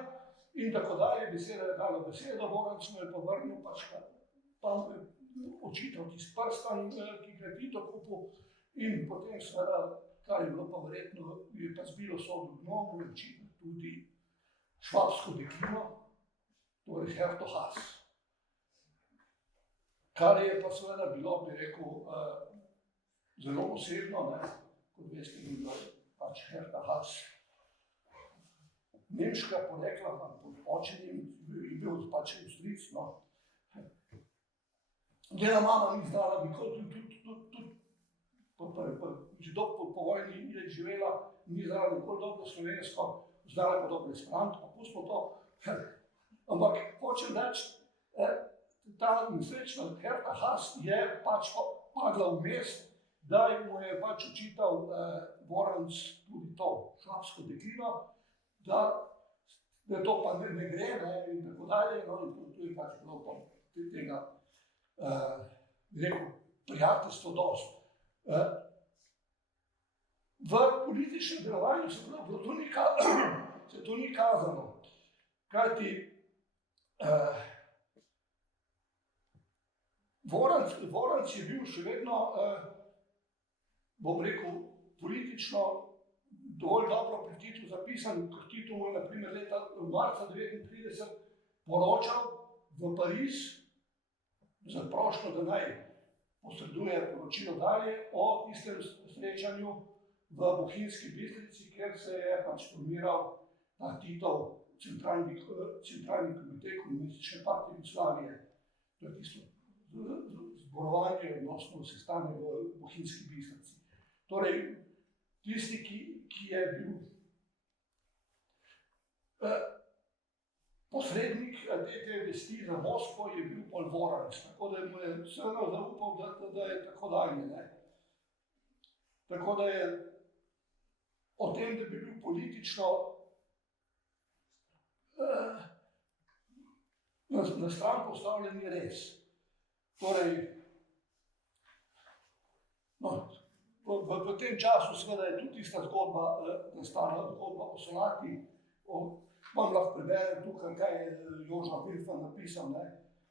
in tako dalje, beseda je dala besedo, Voranc mu je pa vrnil, pa mu je očital tisti prstan, ki ga je Tito kupil, in potem seveda, kar je bilo pa verjetno, je pa zbilo sodo dno, mu je očital tudi švabsko deklino, torej Hertog Haas. Kar je pa seveda bilo, bi rekel, zelo osebno, kot veste, je bilo pač Hertog Haas nemška porekla, oče je bil pač Avstrijec, no. Njena mama ni znala nikoli, že dolgo po vojni je živela, ni znala nikoli dobro slovensko, znala pa dobro esperanto, pa pustimo to. Ampak hočem reči, ta nesrečna Hertog Haas je pač padla vmes, da mu je pač očital Voranc tudi to švabsko deklino, da to pa ne gre, in tako dalje, no, in tu je pač bilo pa tega, rekel, prijateljstvo dosti. V političnem delovanju se to ni kazalo, kajti Voranc je bil še vedno, bom rekel, politično dovolj dobro pri Titu zapisan, ker Tito mu je na primer leta marca 1939 poročal v Pariz za prošnjo, da naj posreduje poročilo dalje o tistem srečanju v Bohinjski Bistrici, kjer se je pač formiral ta Titov centralni komitej Komunistične partije Jugoslavije. To je tisto zborovanje, odnosno sestanje v Bohinjski Bistrici. Torej, tisti, ki je bil posrednik te vesti za Moskvo, je bil pol Voranc, tako da mu je vseeno zaupal, da je tako dalje. Tako da je o tem, da bi bil politično na stran postavljen, je res. Torej, no, v tem času seveda je tudi tista zgodba, nastala zgodba o Solati, vam lahko preberem tukaj, kaj je Joža Vilfan napisal.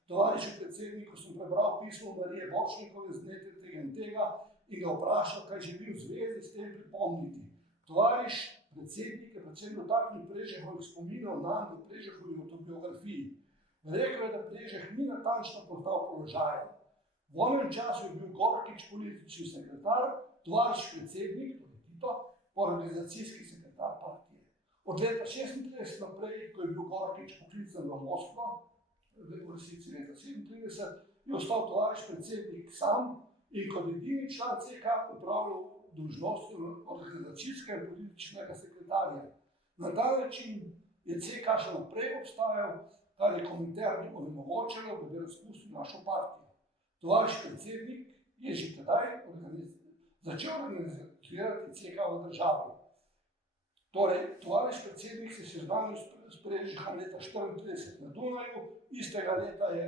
Tovarišu predsedniku sem prebral pismo Marije Borštnikove z dne tega in tega in ga vprašal, kaj želi v zvezi s tem pripomniti. Tovariš predsednik je predvsem dotaknil Prežehovih spominov nanj v Prežehovi autobiografiji. Rekel je, da Prežeh ni natančno poznal položaja. V onem času je bil Gorkič politični sekretar, tovariš predsednik, to je Tito, organizacijski sekretar partije. Od leta 1936 naprej, ko je bil Gorkič poklican v Moskvo, v resnici leta 1937, je ostal tovariš predsednik sam in kot edini član CK upravljal dolžnosti organizacijskega in političnega sekretarja. Na ta način je CK še naprej obstajal, kar je Kominterni onemogočilo, da bi razpustil našo partijo. Tovariš predsednik je že tedaj začel organizirati CK v državi. Torej, tovariš predsednik se je seznanil s Prežihom leta 1934 na Dunaju, istega leta je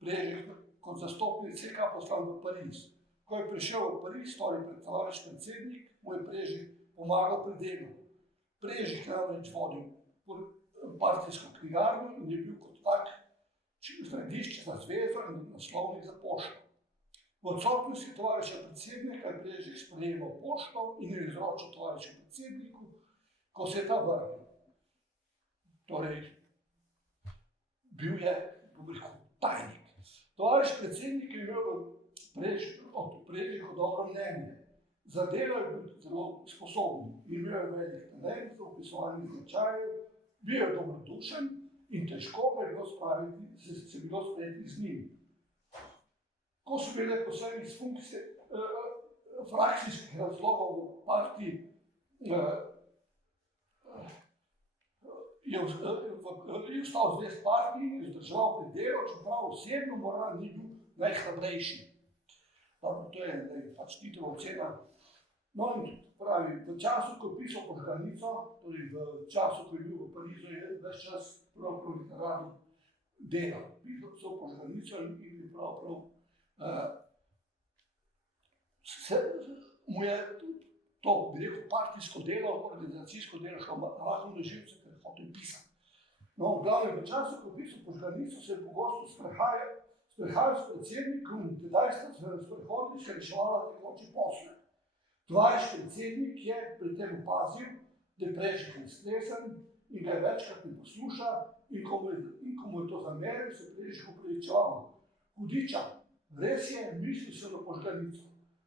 Prežih kot zastopnik CK poslan v Pariz. Ko je prišel v Pariz, torej pred tovariš predsednik, mu je Prežih pomagal pri delu. Prežih namreč vodil partijsko knjigarno in je bil kot tak središče za zvezo in naslovnik za pošto. V odsotnosti tovariša predsednika je Prežih sprejemal pošto in jo izročil tovarišu predsedniku, ko se je ta vrnil. Torej, bil je, kako rekel, tajnik. Tovariš predsednik je imel od Prežihu dobro mnenje. Za delo je bil zelo sposoben, imel je velik talent za opisovanje značajev, bil je dobrodušen in težko je bilo sprejeti z njim. Ko so bile posebej iz funkcije frakcijskih razlogov v partiji, je ostal zvest partiji in je vzdrževal pri delu, čeprav osebno morda ni bil najhrabrejši. Dobro, to je pač Titova ocena. No in pravi, v času, ko je pisal Požganico, torej v času, ko je bil v Parizu, je ves čas prav literarno delal. Pisal Požganico in je prav mu je to, bi rekel, partijsko delo, organizacijsko delo šlo lahko na živce, ker je hotel pisati. No, v glavnem, v času, ko je pisal Požganico, se je pogosto sprehajal s predsednikom in tedaj sta se sprehodniška reševala tekoče posle. Tovariš predsednik je pri tem opazil, da je Prežih nestresen in ga je večkrat ne posluša in ko mu je to zameril, se Prežih opravičeval. Hudiča, res je, mislil sem na Požganico.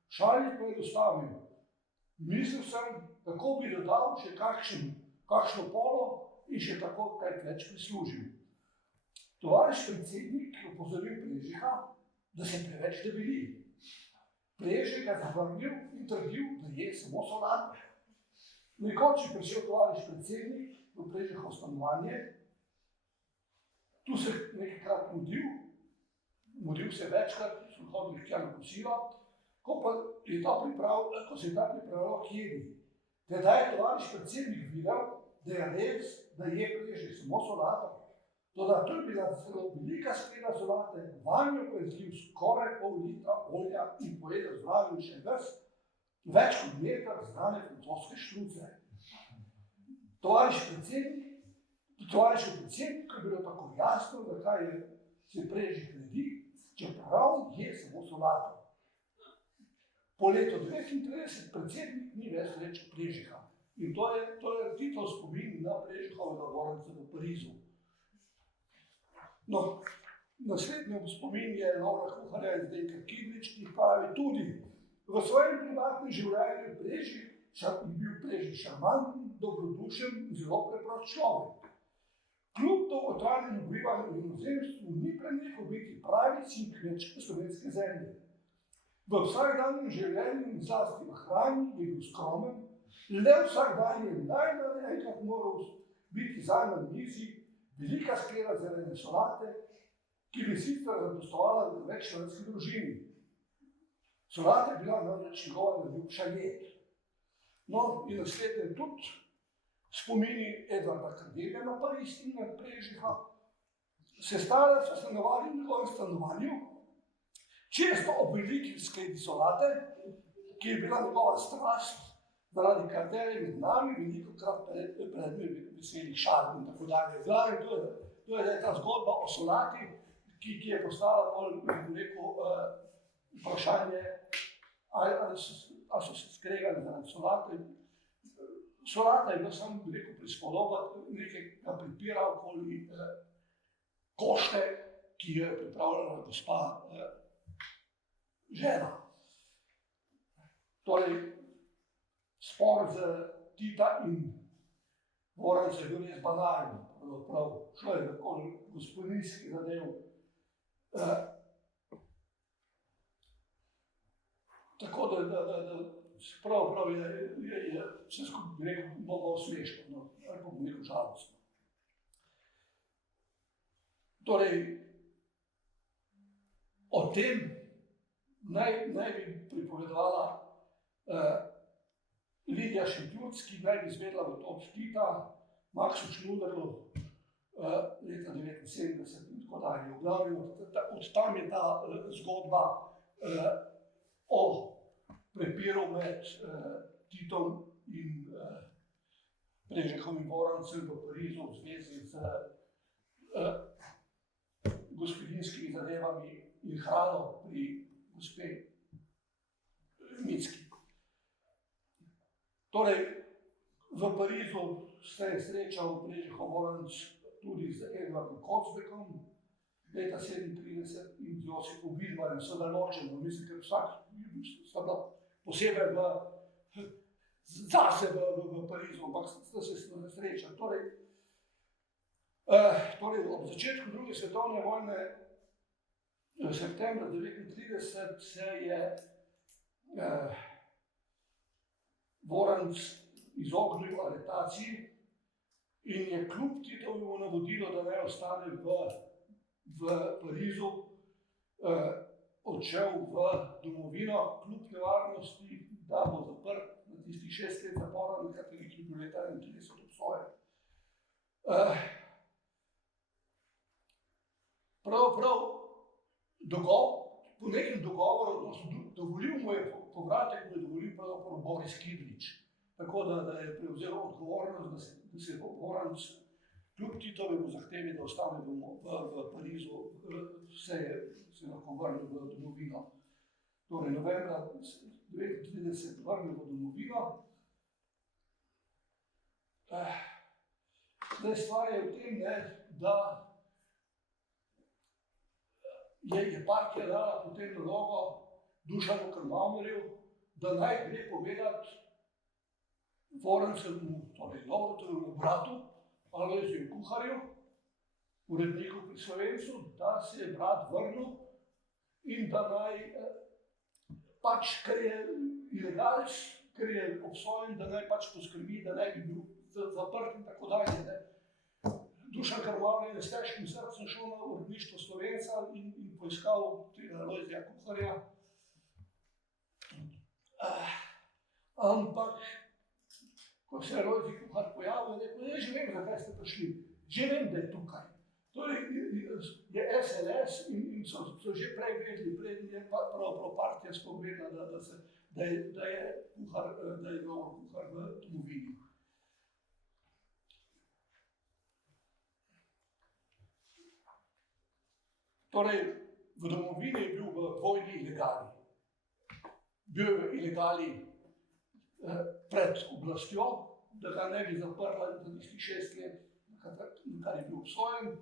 Šalih pa je dostavil. Mislil sem, kako bi dodal še kakšno polo in še tako kaj več prislužil. Tovariš predsednik je opozoril Prežiha, da se preveč debeli. Prežih ga zavrnil in trdil, da je samo solate. Nekoč je prišel tovariš predsednik v Prežihovo stanovanje, tu se je nekajkrat mudil se večkrat, so hodili tja na kosilo, ko se je ta pripravljal k jedi. Tedaj je tovariš predsednik videl, da je res, da je Prežih samo solato. Toda to je bila zelo velika skleda solate, vanjo pa je zlil skoraj pol litra olja in pojedel zraven še več kot meter znane francoske štruce. Tovarišu predsedniku je bilo tako jasno, zakaj se Prežih redi, čeprav je samo solato. Po letu 1939 predsednik ni več srečal Prežiha. In to je Titov spomin na Prežihovega goranca v Parizu. No, naslednji spomin je Lovra Kuharja in Zdenka Kidrič, ki pravi tudi, v svojem privatnem življenju je bil Prežih šarmanten, dobrodušen in zelo preprost človek. Kljub dolgotrajnemu bivanju v inozemstvu ni prenehal biti pravi sin kmečke slovenske zemlje. V vsakdanjem življenju in zlasti v hrani je bil skromen, le vsak dan je najmanj enkrat moral biti zanj na mizi velika skleda zelene solate, ki bi sicer zadostovala v veččlanski družini. Solata je bila namreč njegova najljubša jed. No, in naslednje tudi spomini Edvarda Kardelja na Pariz in na Prežiha. Sestali so stanovali v njegovem stanovanju, često ob veliki skledi solate, ki je bila njegova strast, zaradi katere med nami velikokrat predmet veselih šal in tako dalje. Zdaj, to je ta zgodba o solati, ki je postala vprašanje, ali so se skregali zaradi solate. Solata je bila samo prispodoba nekega pripira okoli košte, ki jo je pripravljala gospa žena. Torej, spor z Tita in Voranc je bil res banalen, pravzaprav šlo je tako gospodinjski zadev. Tako da prav je vse skupaj, bi rekel, malo smešno, no, ali pa bom rekel žalostno. Torej, o tem naj bi pripovedovala Lidija Šentjurc, ki naj bi izvedla od Tita, Maksu Šnuderlu, leta 1979 in tako dalje. V glavnem, od tam je ta zgodba o prepiru med Titom in Prežehovim Vorancem v Parizu v zvezi z gospodinjskimi zadevami in hrano pri gospe Micki. Torej, v Parizu se je srečal Prežehov Voranc tudi z Edvardom Kocbekom, leta 1937 in z Josipom Vidmarjem sodeločeno, mislim, ker vsak sta bila posebej zase v Parizu, ampak sta se srečali. Torej, ob začetku druge svetovne vojne, septembra 1939, se je Voranc izognil aretaciji in je kljub Titovemu navodilo, da naj ostane v Parizu, odšel v domovino, kljub nevarnosti, da bo zaprt na tistih 6 let zapora, na katerih je bil leta 1931 obsojen. Prav, po nekem dogovoru, dovolil mu je povratek, mu je dovolil pravzaprav Boris Kidrič. Tako da je prevzel odgovornost, da se bo Voranc kljub Titovemu zahtevi, da ostane v Parizu, se je lahko vrnil v domovino. Torej, novembra 1939 vrnil v domovino. Zdaj, stvar je v tem, da je partija dala potem nalogo Dušanu Krmavnerju, da naj gre povedati Vorancevemu, torej Lovrotovemu bratu, Alojziju Kuharju, uredniku pri Slovencu, da se je brat vrnil in da naj, pač, ker je ilegalec, ker je obsojen, da naj pač poskrbi, da naj bi bil zaprt in tako dalje. Dušan Krmavner je s težkim srcem šel na uredništvo Slovenca in poiskal tega Alojzija Kuharja. Ampak, ko se je Alojzij Kuhar pojavil, je rekel, že vem, zakaj ste prišli, že vem, da je tukaj. Torej, je SLS in so že prej vedeli, preden je prav partija sploh vedela, da je Lovro Kuhar v domovini. Torej, v domovini je bil v dvojni ilegali. Bil je v ilegali pred oblastjo, da ga ne bi zaprla za tistih 6 let, na kar je bil obsojen,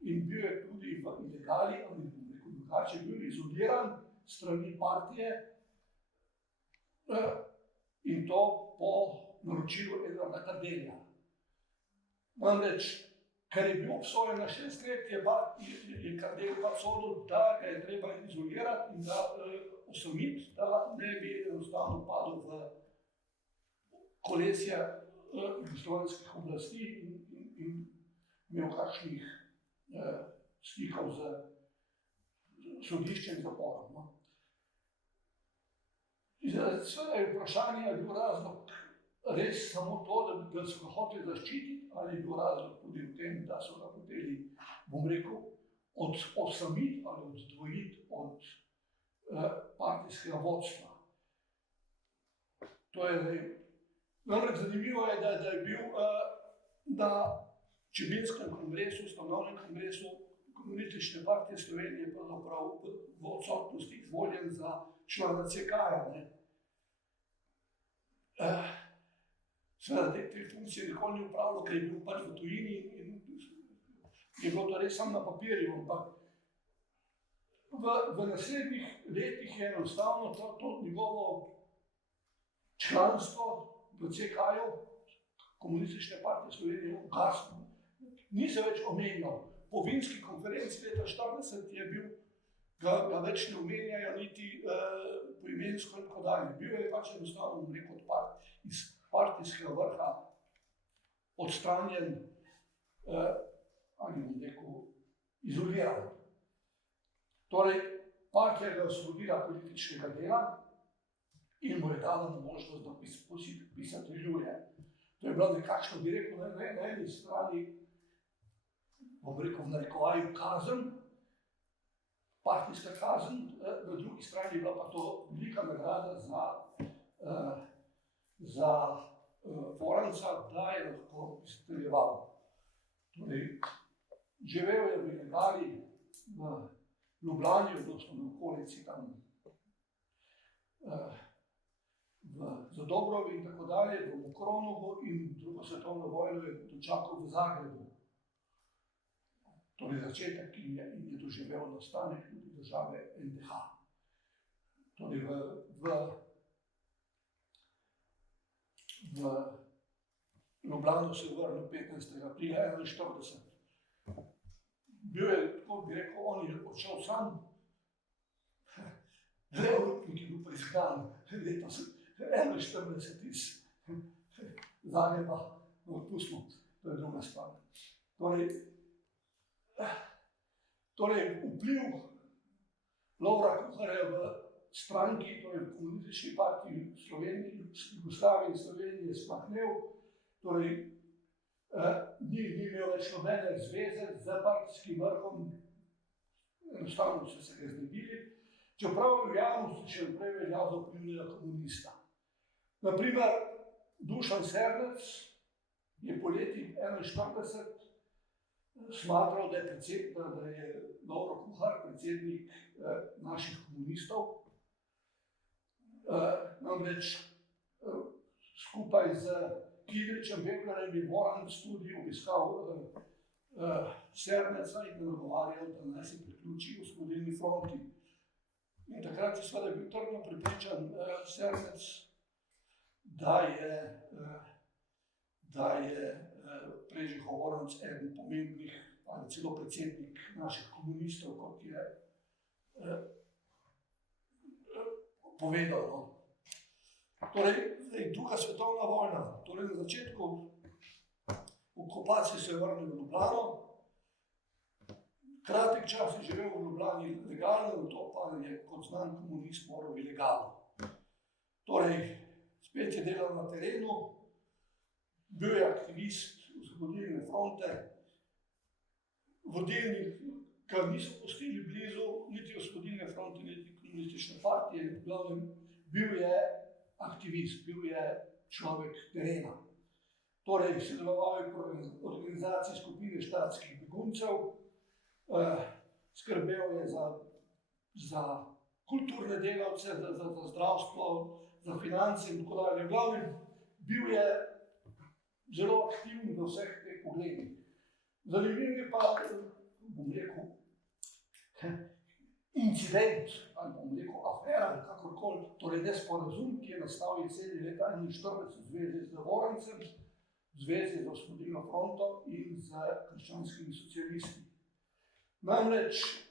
in bil je tudi v ilegali, ali rekel drugače, bil izoliran strani partije in to po naročilu Edvarda Kardelja. Namreč, ker je bil obsojen na 6 let, je Kardelj pa sodil, da ga je treba izolirati in da osamiti, da ne bi enostavno padel v kolesje jugoslovanskih oblasti in imel kakšnih stikov z sodiščem in zaporom. Seveda je vprašanje, je bil razlog res samo to, da so ga hoteli zaščititi, ali je bil razlog tudi v tem, da so ga hoteli, bom rekel, osamiti ali oddvojiti od partijskega vodstva. To je namreč zanimivo, da je bil na Čebinskem kongresu, ustanovnem kongresu Komunistične partije Slovenije pravzaprav v odsotnosti izvoljen za člana CK-ja. Seveda te funkcije nikoli ni upravljal, ker je bil pač v tujini in je bilo to res samo na papirju, ampak v naslednjih letih je enostavno to njegovo članstvo v CK-ju, Komunistične partije Slovenije ugasnil. Ni se več omenjal. Po Vinski konferenci leta 1940 je bil, ga več ne omenjajo niti poimensko in tako dalje. Bil je pač enostavno odpad iz partijskega vrha, odstranjen ali bom rekel, izoliran. Torej, partija ga je osvobodila političnega dela in mu je dala možnost, da pisateljuje. To je bilo nekakšno, bi rekel, na eni strani, bom rekel, v narekovaju kazen, partijska kazen, na drugi strani je bila pa to velika nagrada za Voranca, da je lahko pisateljeval. Torej, živel je v ilegali v Ljubljani, odnosno na okolici tam v Zadobrovi in tako dalje, v Mokronovu, in drugo svetovno vojno je dočakal v Zagrebu. Torej začetek in je doživel nastanek tudi države NDH. Torej v Ljubljano se je vrnil 15. aprila 1941. Bil je, tako bi rekel, on je odšel sam, Leo Rupnik je bil pa izgnan letos 41 iz Zagreba, pustimo, to je druga stvar. Torej vpliv Lovra Kuharja v stranki, torej v Komunistični partiji Jugoslavije in Slovenije splahnel, torej ni imel več nobene zveze z partijskim vrhom, enostavno so se ga znebili, čeprav v javnosti še naprej veljal za vplivnega komunista. Naprimer, Dušan Sernec je poleti 1941 smatral, da je Lovro Kuhar predsednik naših komunistov. Namreč skupaj z Kidričem, Beblerjem in Voranc tudi obiskal Serneca in ga nagovarjal, da naj se priključi Osvobodilni fronti. In takrat je seveda bil trdno prepričan Sernec, da je Prežihov Voranc eden pomembnih, ali celo predsednik naših komunistov, kot je povedal. Torej, druga svetovna vojna, torej na začetku okupacije se je vrnil v Ljubljano, kratek čas je živel v Ljubljani legalno, to pa je kot znan komunist moral ilegalno. Torej, spet je delal na terenu, bil je aktivist Osvobodilne fronte, vodilni, kar niso pustili blizu, niti Osvobodilne fronte, niti Komunistične partije, v glavnem bil je aktivist, bil je človek terena. Torej, sodeloval je v organizaciji skupine štatskih beguncev, skrbel je za kulturne delavce, za zdravstvo, za finance in tako dalje. V glavnem, bil je zelo aktiven v vseh teh pogledih. Zanimiv je pa, bom rekel, incident, ali bom rekel afera, kakorkoli, torej nesporazum, ki je nastal jeseni leta 1941 v zvezi z Vorancem, v zvezi z Osvobodilno fronto in z krščanskimi socialisti. Namreč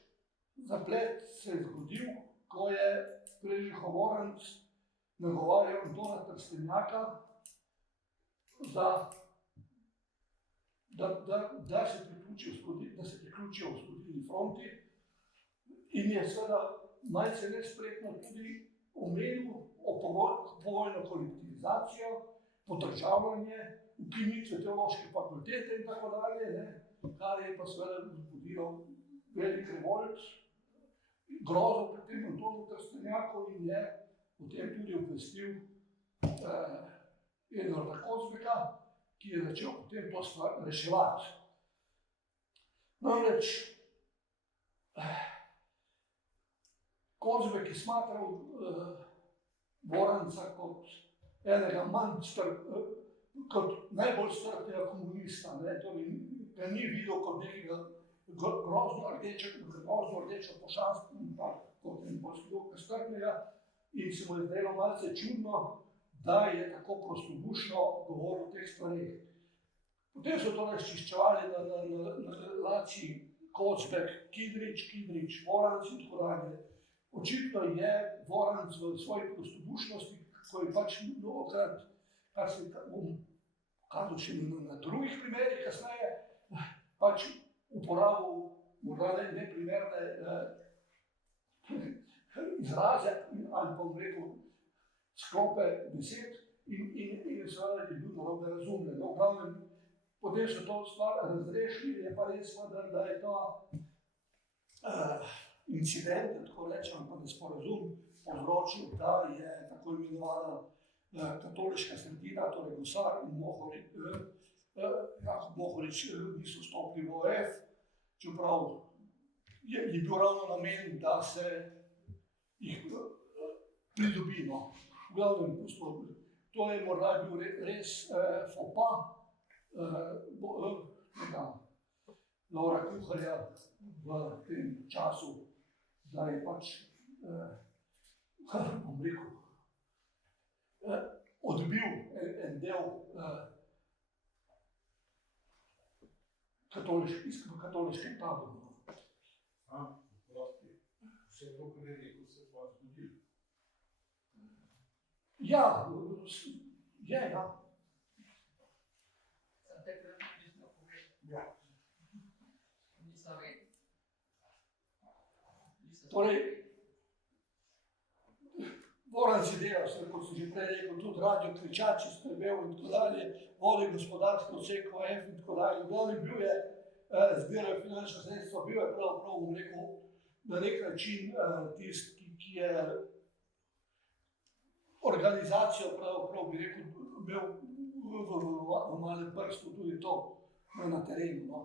zaplet se je zgodil, ko je Prežihov Voranc nagovarjal Antona Trstenjaka, da se priključijo Osvobodilni fronti, in je seveda malce nespretno tudi omenil povojno kolektivizacijo, podržavljanje, ukinitve teološke fakultete in tako dalje, kar je pa seveda vzbudilo velik revolt, grozo pred tem Antonu Trstenjaku, in je potem tudi obvestil Edvarda Kozbeka, ki je začel potem to stvar reševati. Namreč, Kozbek je smatral Voranca kot enega kot najbolj strpnega komunista, torej ga ni videl kot nekega grozno rdečo pošast, kot en bolj strpnega, in se mu je zdelo malce čudno, da je tako prostodušno govoril o teh stvareh. Potem so to razčiščevali na relaciji Kocbek, Kidrič, Voranc in tako dalje. Očitno je Voranc v svoji prostodušnosti, ko je pač mnogokrat, kar se bom kazal še na drugih primerih kasneje, pač uporabil morda neprimerne izraze ali bom rekel sklope besed in seveda je bil narobe razumljen. No, v glavnem, potem so to stvar razrešili, je pa res, da je ta incident, tako rečem, pa nesporazum povzročil, da je tako imenovana katoliška sredina, torej Gosar in Mohorič niso stopili v OF, čeprav je bil ravno namen, da se jih pridobi. No. V glavnem, to je morda bil res fopa Lovra Kuharja v tem času, da je pač, bom rekel, odbil en del katoliškem taboru. Vse to, kar je rekel, se pa zgodilo. Ja, je, ja. Torej, Voranc je delal, kot sem že prej rekel, tudi radio Kričači skrbel in tako dalje, vodil gospodarsko odseko F in tako dalje. V glavnem bil je, zbiral finančna sredstva, bil je pravzaprav, bom rekel, na nek način tisti, ki je organizacijo, pravzaprav bi rekel, imel v malem prstu tudi to na terenu. No.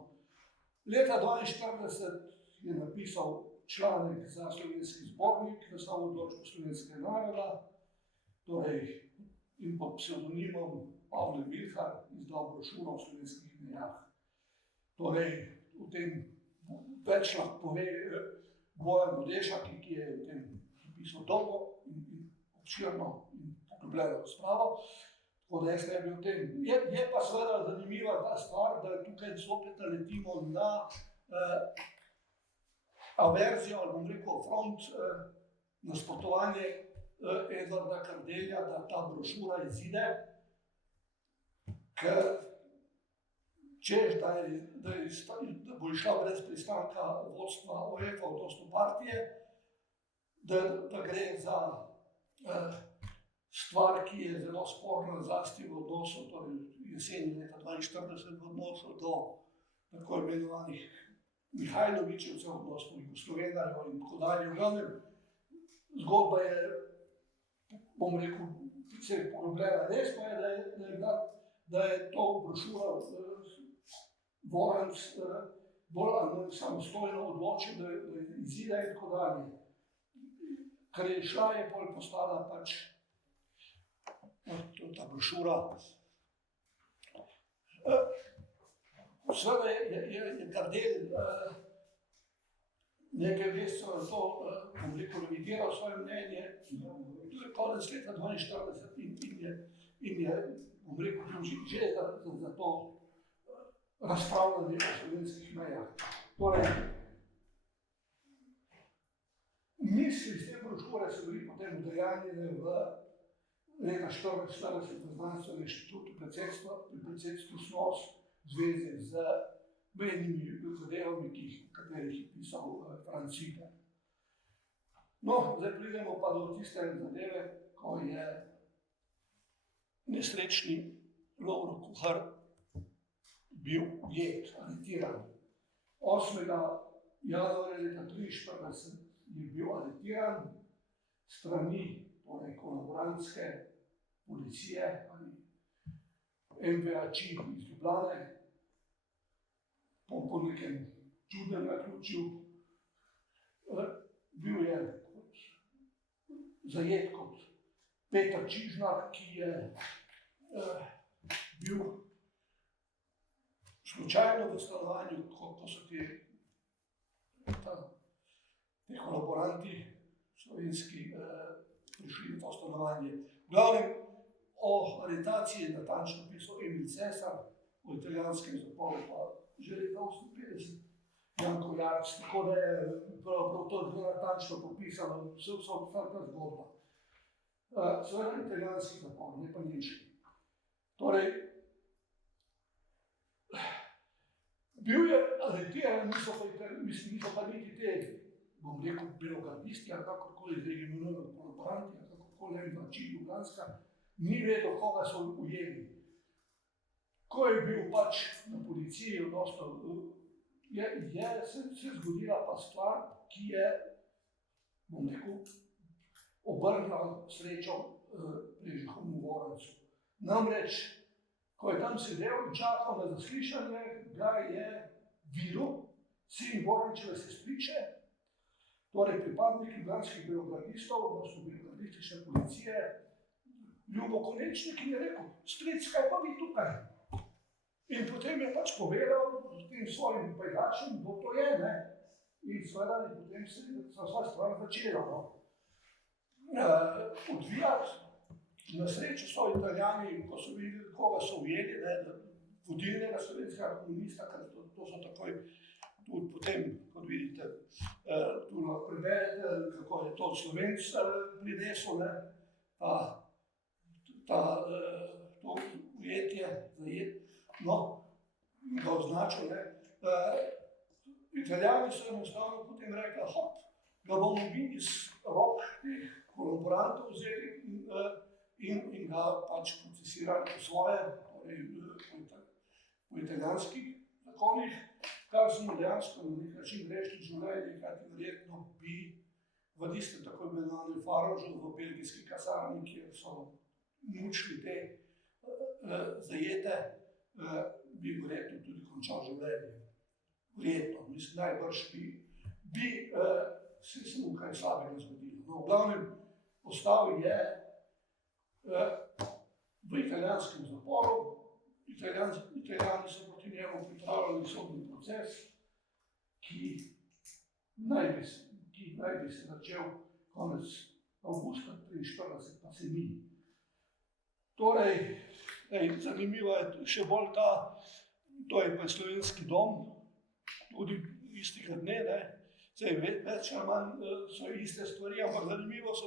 Leta 1942 je napisal članek za Slovenski zbornik, za samoodločbo slovenskega naroda, torej in pod psevdonimom Pavle Vilhar izdal brošuro o slovenskih mejah. Torej, v tem več lahko pove Bojan Godešak, ki je v tem napisal dolgo in obširno in poglobljeno razpravo, tako da jaz ne bi o tem. Je pa seveda zanimiva ta stvar, da tukaj zopet naletimo na averzijo, ali bom rekel front, nasprotovanje Edvarda Kardelja, da ta brošura izide, ker češ, da bo išla brez pristanka vodstva OF-a, odnosno partije, da gre za stvar, ki je zelo sporna zlasti v odnosu, torej jeseni leta 1942 v odnosu do tako imenovanih Mihajlovičevcev, odnosno Jugoslovenarjev in tako dalje. V glavnem, zgodba je, bom rekel, precej poglobljena. Res pa je, da je to brošura Voranc bolj ali manj samostojno odločil, da izide in tako dalje. Ker je šla, je bolj postala pač ta brošura. Seveda je Kardel nekaj mesecev na to, bom rekel, revidiral svoje mnenje, to je konec leta 1942 in je, bom rekel, bil že za to razpravljanje o slovenskih mejah. Torej, misli iz te brošure so bili potem udejanjene v leta 1944 v Znanstvenem inštitutu pri predsedstvu SNOS v zvezi z mejnimi zadevami, katerih je pisal Franc Ciper. No, zdaj pridemo pa do tiste zadeve, ko je nesrečni Lovro Kuhar bil ujet, aretiran. 8. januarja leta 1943 je bil aretiran strani, torej kolaborantske policije ali MVAči iz Ljubljane, po nekem čudnem naključju. Bil je zajet kot Peter Čižnar, ki je bil slučajno v stanovanju, ko so ti kolaboranti slovenski prišli v to stanovanje. V glavnem, o aretaciji je natančno pisal Emil Cesar, o italijanskem zaporu pa že leta 58. Janko Jarc, tako da je prav to zelo natančno popisano, vsa ta zgodba. Seveda italijanski zapor, ne pa nemški. Torej, bil je aretiran, niso pa niti te, bom rekel, belogardisti, ali kakorkoli zdaj imenujejo kolaboranti, ali kakorkoli ne način Ljubljanska, ni vedel, koga so ujeli. Ko je bil pač na policiji, odnosno, se zgodila pa stvar, ki je, bom rekel, obrnila srečo Prežihonu Vorancu. Namreč, ko je tam sedel in čakal na zaslišanje, ga je videl sin Vorančeve sestriče, torej pripadnik ljubljanskih belogardistov, odnosno belogardistične policije, Ljubo Konečnik, in je rekel: "Stric, kaj pa vi tukaj?" In potem je pač povedal tem svojim pajdačem, kdo to je, ne? In seveda potem se je vsa stvar začela. Odvijati. Na srečo so Italijani, ko so videli, koga so ujeli, vodilnega slovenskega komunista, ker to so takoj tudi potem, kot vidite, tu lahko preberete, kako je to Slovenc prinesel, to ujetje, ga označil. Italijani so enostavno potem rekli: "Hop, ga bomo mi iz rok teh kolaborantov vzeli in ga pač procesirali po svoje, torej po italijanskih zakonih, kar so mu dejansko na nek način rešili življenje, kajti verjetno bi v tistem tako imenovanem Farožu v belgijski kasarni, kjer so mučili te zajete, bi verjetno tudi končal življenje. Verjetno, mislim, najbrž bi se mu kaj slabega zgodilo. No, v glavnem, ostal je v italijanskem zaporu. Italijani so proti njemu pripravljali sodni proces, ki naj bi se začel konec avgusta 1943, pa se ni. Torej, zanimivo je še bolj to je pa slovenski dom, tudi istega dne, zdaj več ali manj so iste stvari, ampak zanimivo so,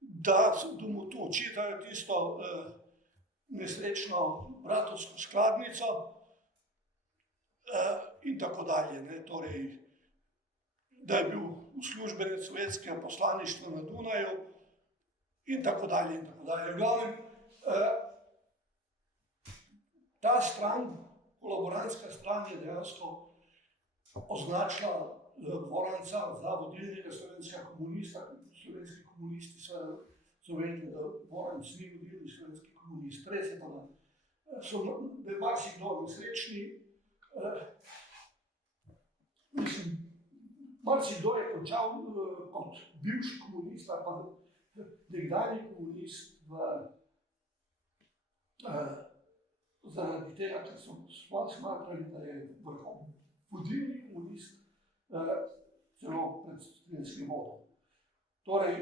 da mu tu očitajo tisto nesrečno bratovsko skladnico in tako dalje, torej, da je bil uslužbenec sovjetskega poslaništva na Dunaju in tako dalje in tako dalje. V glavnem, ta stran, kolaborantska stran, je dejansko označila Voranca za vodilnega slovenskega komunista. Slovenski komunisti so vedeli, da Voranc ni vodilni slovenski komunist. Res je pa, da je marsikdo nesrečni. Mislim, marsikdo je končal kot bivši komunist, pa nekdanji komunist zaradi tega, ker so smatrali, da je vodilni komunist celo pred strelskim vodom. Torej,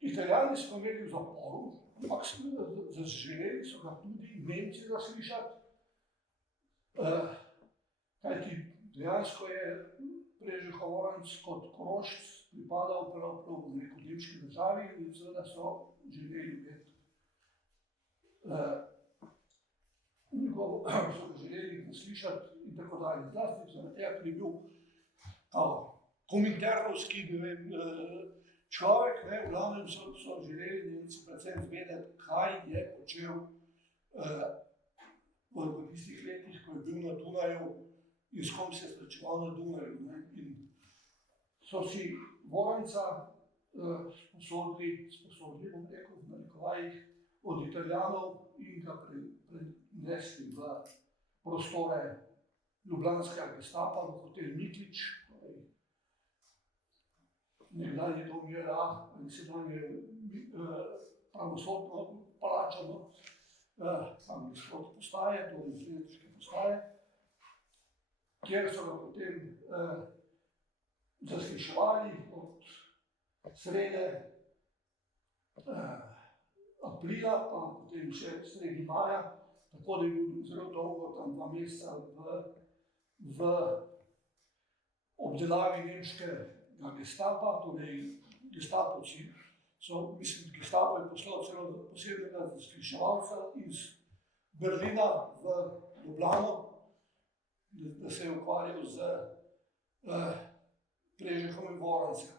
Italijani so imeli v zaporu, ampak želeli so ga tudi Nemci zaslišati, kajti dejansko je Prežihov Voranc kot Korošec pripadal prav v neko nemški državi in seveda so želeli imeti želeli slišati in tako dalje. Zlasti zaradi tega, ker je bil kominternovski človek, v glavnem so želeli Nemci predvsem vedeti, kaj je počel v tistih letih, ko je bil na Dunaju in s kom se je srečeval na Dunaju. In so si Voranca sposodili, bom rekel, v narekovajih, od Italijanov in ga prenesli v prostore ljubljanskega gestapa, v hotel Miklič, nekdanje dom JLA, ali sedanje pravosodno palačo, tam izhod postaje, torej železniške postaje, kjer so ga potem zasliševali od srede aprila, pa potem še sredi maja, tako da je bil zelo dolgo, tam 2 meseca v obdelavi nemškega gestapa, torej gestapovci so, mislim, gestapo je poslal celo posebnega zasliševalca iz Berlina v Ljubljano, da se je ukvarjal z Prežihom in Vorancem.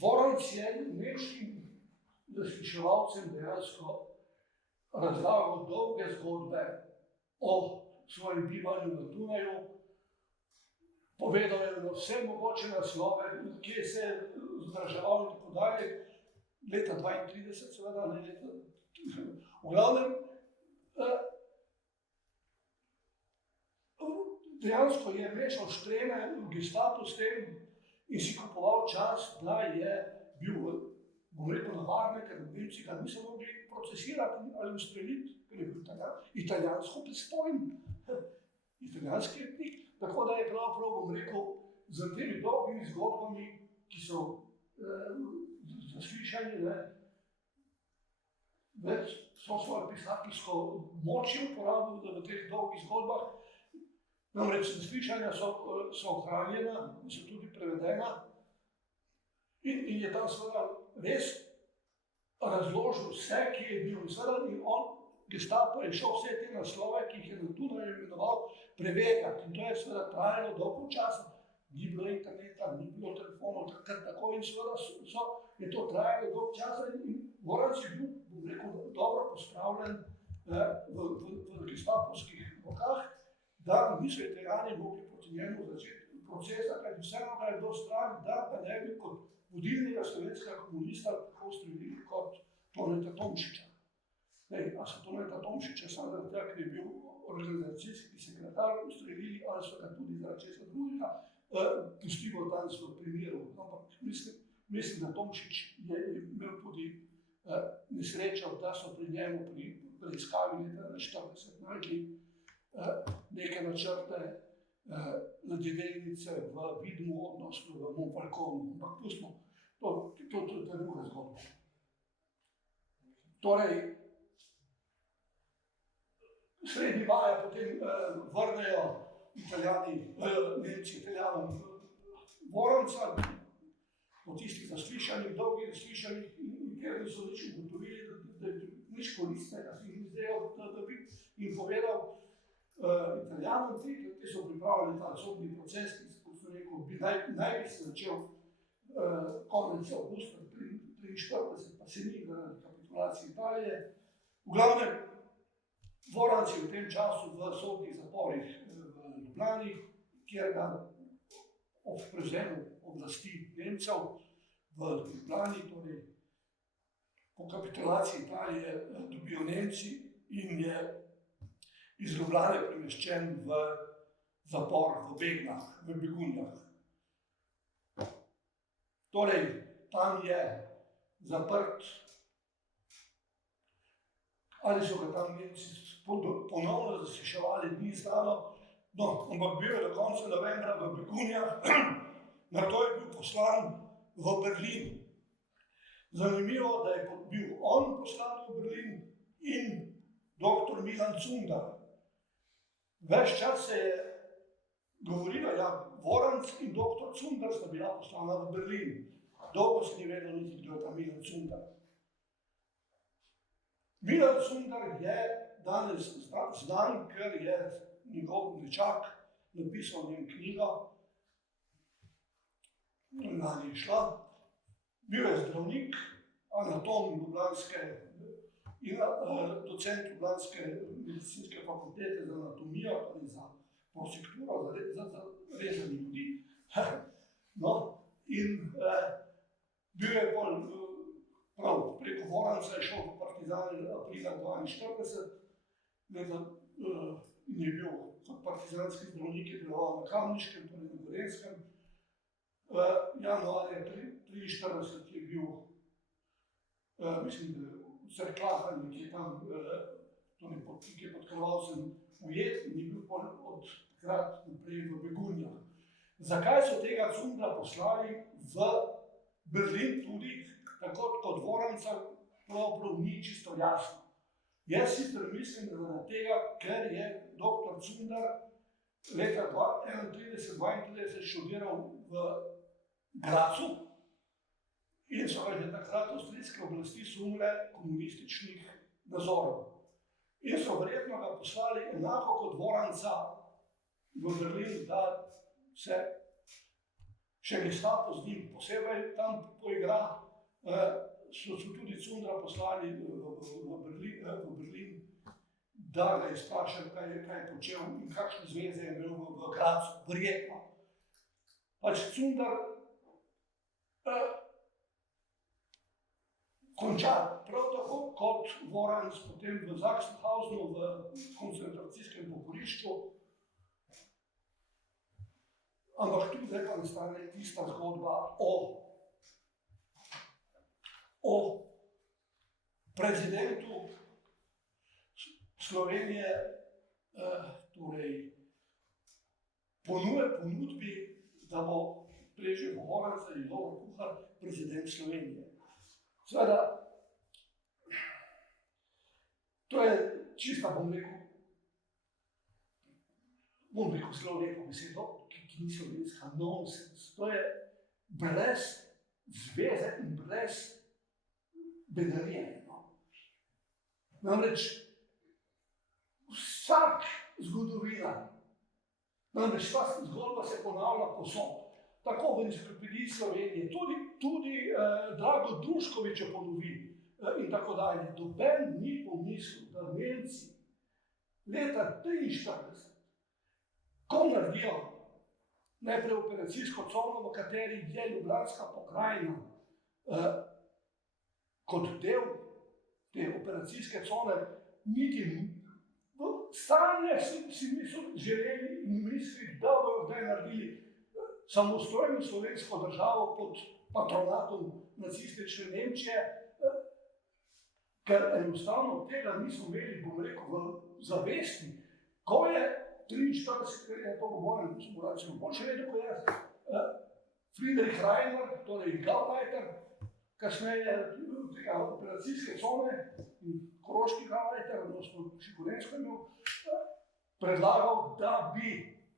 Voranc je nemškim zasliševalcem dejansko razlagal dolge zgodbe o svojem bivanju na Dunaju, povedal je na vse mogoče naslove, kje se je zdraževal in tako dalje, leta 32 seveda, ne leta. V glavnem, dejansko je mešal štrene v gestapu s tem in si kupoval čas, da je bil, bom rekel, na varne, ker Nemci ga niso mogli procesirati ali ustreliti, ker je bil italijansko pristojen, italijanski etnik. Tako da je pravzaprav, bom rekel, z temi dolgimi zgodbami, ki so zaslišani, več so svoje pisateljsko moči uporabil, da v teh dolgih zgodbah, namreč zaslišanja so ohranjena, so tudi prevedena in je tam seveda res razložil vse, ki je bil. Seveda in on, gestapo, je šel vse te naslove, ki jih je na Dunaju imenoval, preverjati. In to je seveda trajalo dolgo časa. Ni bilo interneta, ni bilo telefonov, tako in seveda je to trajalo dolgo časa in Voranc je bil, bom rekel, dobro pospravljen v gestapovskih rokah, da niso Italijani mogli proti njemu začeti procesa, kajti vseeno ga je bilo strah, da ga ne bi kot vodilnega slovenskega komunista tako ustrelili kot Toneta Tomšiča. A so Toneta Tomšiča samo zaradi tega, ker je bil organizacijski sekretar, ustrelili, ali so ga tudi zaradi česa drugega, pustimo danes v primeru. Ampak mislim, da Tomšič je imel tudi nesrečo, da so pri njemu pri preiskavi leta 1940 našli neke načrte ladjedelnice v Vidmu, odnosno v Montfalconu. Ampak pustimo, to je druga zgodba. Torej, sredi maja potem vrnejo Nemci Italijanom Voranca, po tistih zaslišanjih, dolgih zaslišanjih, in ker so nič ugotovili, da je nič koristnega, si jim zdelo, da bi jim povedal Italijanom, ki so pripravili ta sodni proces, ki so rekel, naj bi se začel konec avgusta 1943, pa se ni zaradi kapitulacije Italije. V glavnem, Voranc je v tem času v sodnih zaporih v Ljubljani, kjer ga ob prevzemu oblasti Nemcev v Ljubljani, torej po kapitulaciji Italije, dobijo Nemci in je iz Ljubljane premeščen v zapor v Begnah, v Begunjah. Torej, tam je zaprt, ali so ga tam Nemci ponovno zasliševali, ni znano, ampak bil je do konca novembra v Begunjah, nato je bil poslan v Berlin. Zanimivo, da je bil on poslan v Berlin in dr. Milan Cundar. Ves čas se je govorilo, Voranc in dr. Cundar sta bila poslana v Berlin. Dolgo se ni vedelo niti, kdo je ta Milan Cundar. Milan Cundar je danes znan, ker je njegov nečak napisal njen knjigo, lani je šla. Bil je zdravnik, anatom ljubljanske in docent ljubljanske medicinske fakultete za anatomijo, ali za prosekturo, za rezanje ljudi. In bil je prav preko Voranca, je šel v partizane aprila 1942, in je bil kot partizanski zdravnik, je deloval na Kamniškem, torej na Gorenjskem. Januarja 1943 je bil, mislim, da v Cerkljah, ki je tam, ki je pod Krvavcem ujet in je bil od takrat naprej v Begunjah. Zakaj so tega Cundra poslali v Berlin tudi, tako kot Voranca, prav ni čisto jasno. Jaz sicer mislim, da zaradi tega, ker je dr. Cundar leta 1931-1932 študiral v Grazu in so ga že takrat avstrijske oblasti sumile komunističnih nazorov. In so verjetno ga poslali enako kot Voranca v Berlin, da se še Gestapo z njim posebej tam poigra. So tudi Cundra poslali v Berlin, da ga izprašajo, kaj je počel in kakšne zveze je imel v Grazu, verjetno. Pač Cundar konča prav tako kot Voranc potem v Sachsenhausenu v koncentracijskem pokolišču, ampak tudi zdaj pa nastane tista zgodba o prezidentu Slovenije, torej ponudbi, da bo Prežih Voranca in Lovro Kuhar prezident Slovenije. Seveda, to je čista, bom rekel zelo lepo besedo, ki ni slovenska, nonsens. To je brez zveze in brez bedarije. Namreč vsak zgodovina, namreč ta zgodba se ponavlja povsod. Tako v enciklopediji Slovenije, tudi Drago Druškovič jo ponovi in tako dalje. Noben ni pomislil, da Nemci leta 1943, ko naredijo najprej operacijsko cono, v kateri je Ljubljanska pokrajina kot del te operacijske cone, niti v sanjah si niso želeli in mislili, da bodo zdaj naredili samostojno slovensko državo pod patronatom nacistične Nemčije, ker enostavno tega niso imeli, bom rekel, v zavesti. Ko je 43, ker je to govoril, boljše vedel, ko jaz, Friedrich Reiner, torej Gauleiter, kasneje tega operacijske cone, Koroški Gauleiter, odnosno Šikorensko imel, predlagal, da bi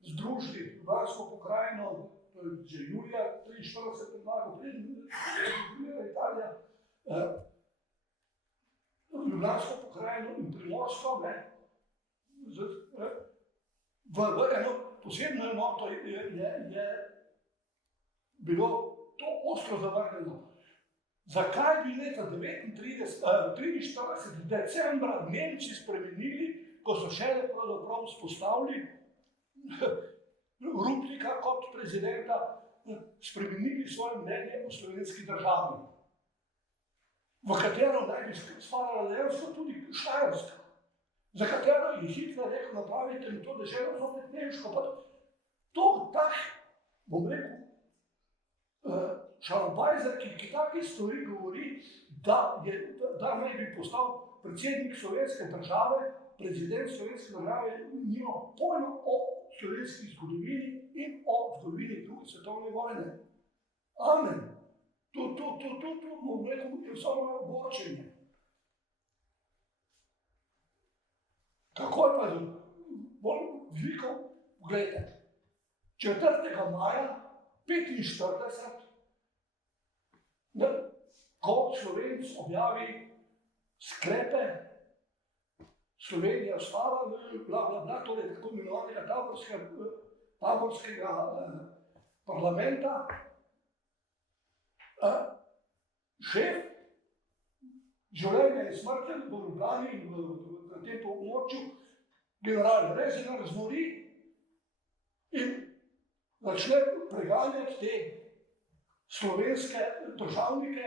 združili Ljubljansko pokrajino, to je že julija 1943 predlagal, preden Italija, Ljubljansko pokrajino in Primorsko, v eno posebno enoto je bilo to ostro zavrnjeno. Zakaj bi leta 1943 decembra Nemci spremenili, ko so šele pravzaprav vzpostavili Rupnika kot prezidenta, spremenili svoje mnenje o slovenski državi, v katero naj bi spadala dejansko tudi Štajerska, za katero je Hitler rekel, napravite mi to deželo zopet nemško. To tak, bom rekel, Šalabajzer, ki take stvari govori, da naj bi postal predsednik slovenske države, prezident slovenske države, nima pojma o slovenski zgodovini in o zgodovini druge svetovne vojne. Amen. To, bom rekel, je samo ogorčenje. Kako je pa bolj veliko? Poglejte, 4. maja 1945, ko Slovenc objavi sklepe, Slovenija ostala, torej tako imenovanega taborskega parlamenta, šef življenja in smrti v Ljubljani in na tem območju, general Rezinger zmori in začne preganjati te slovenske državnike,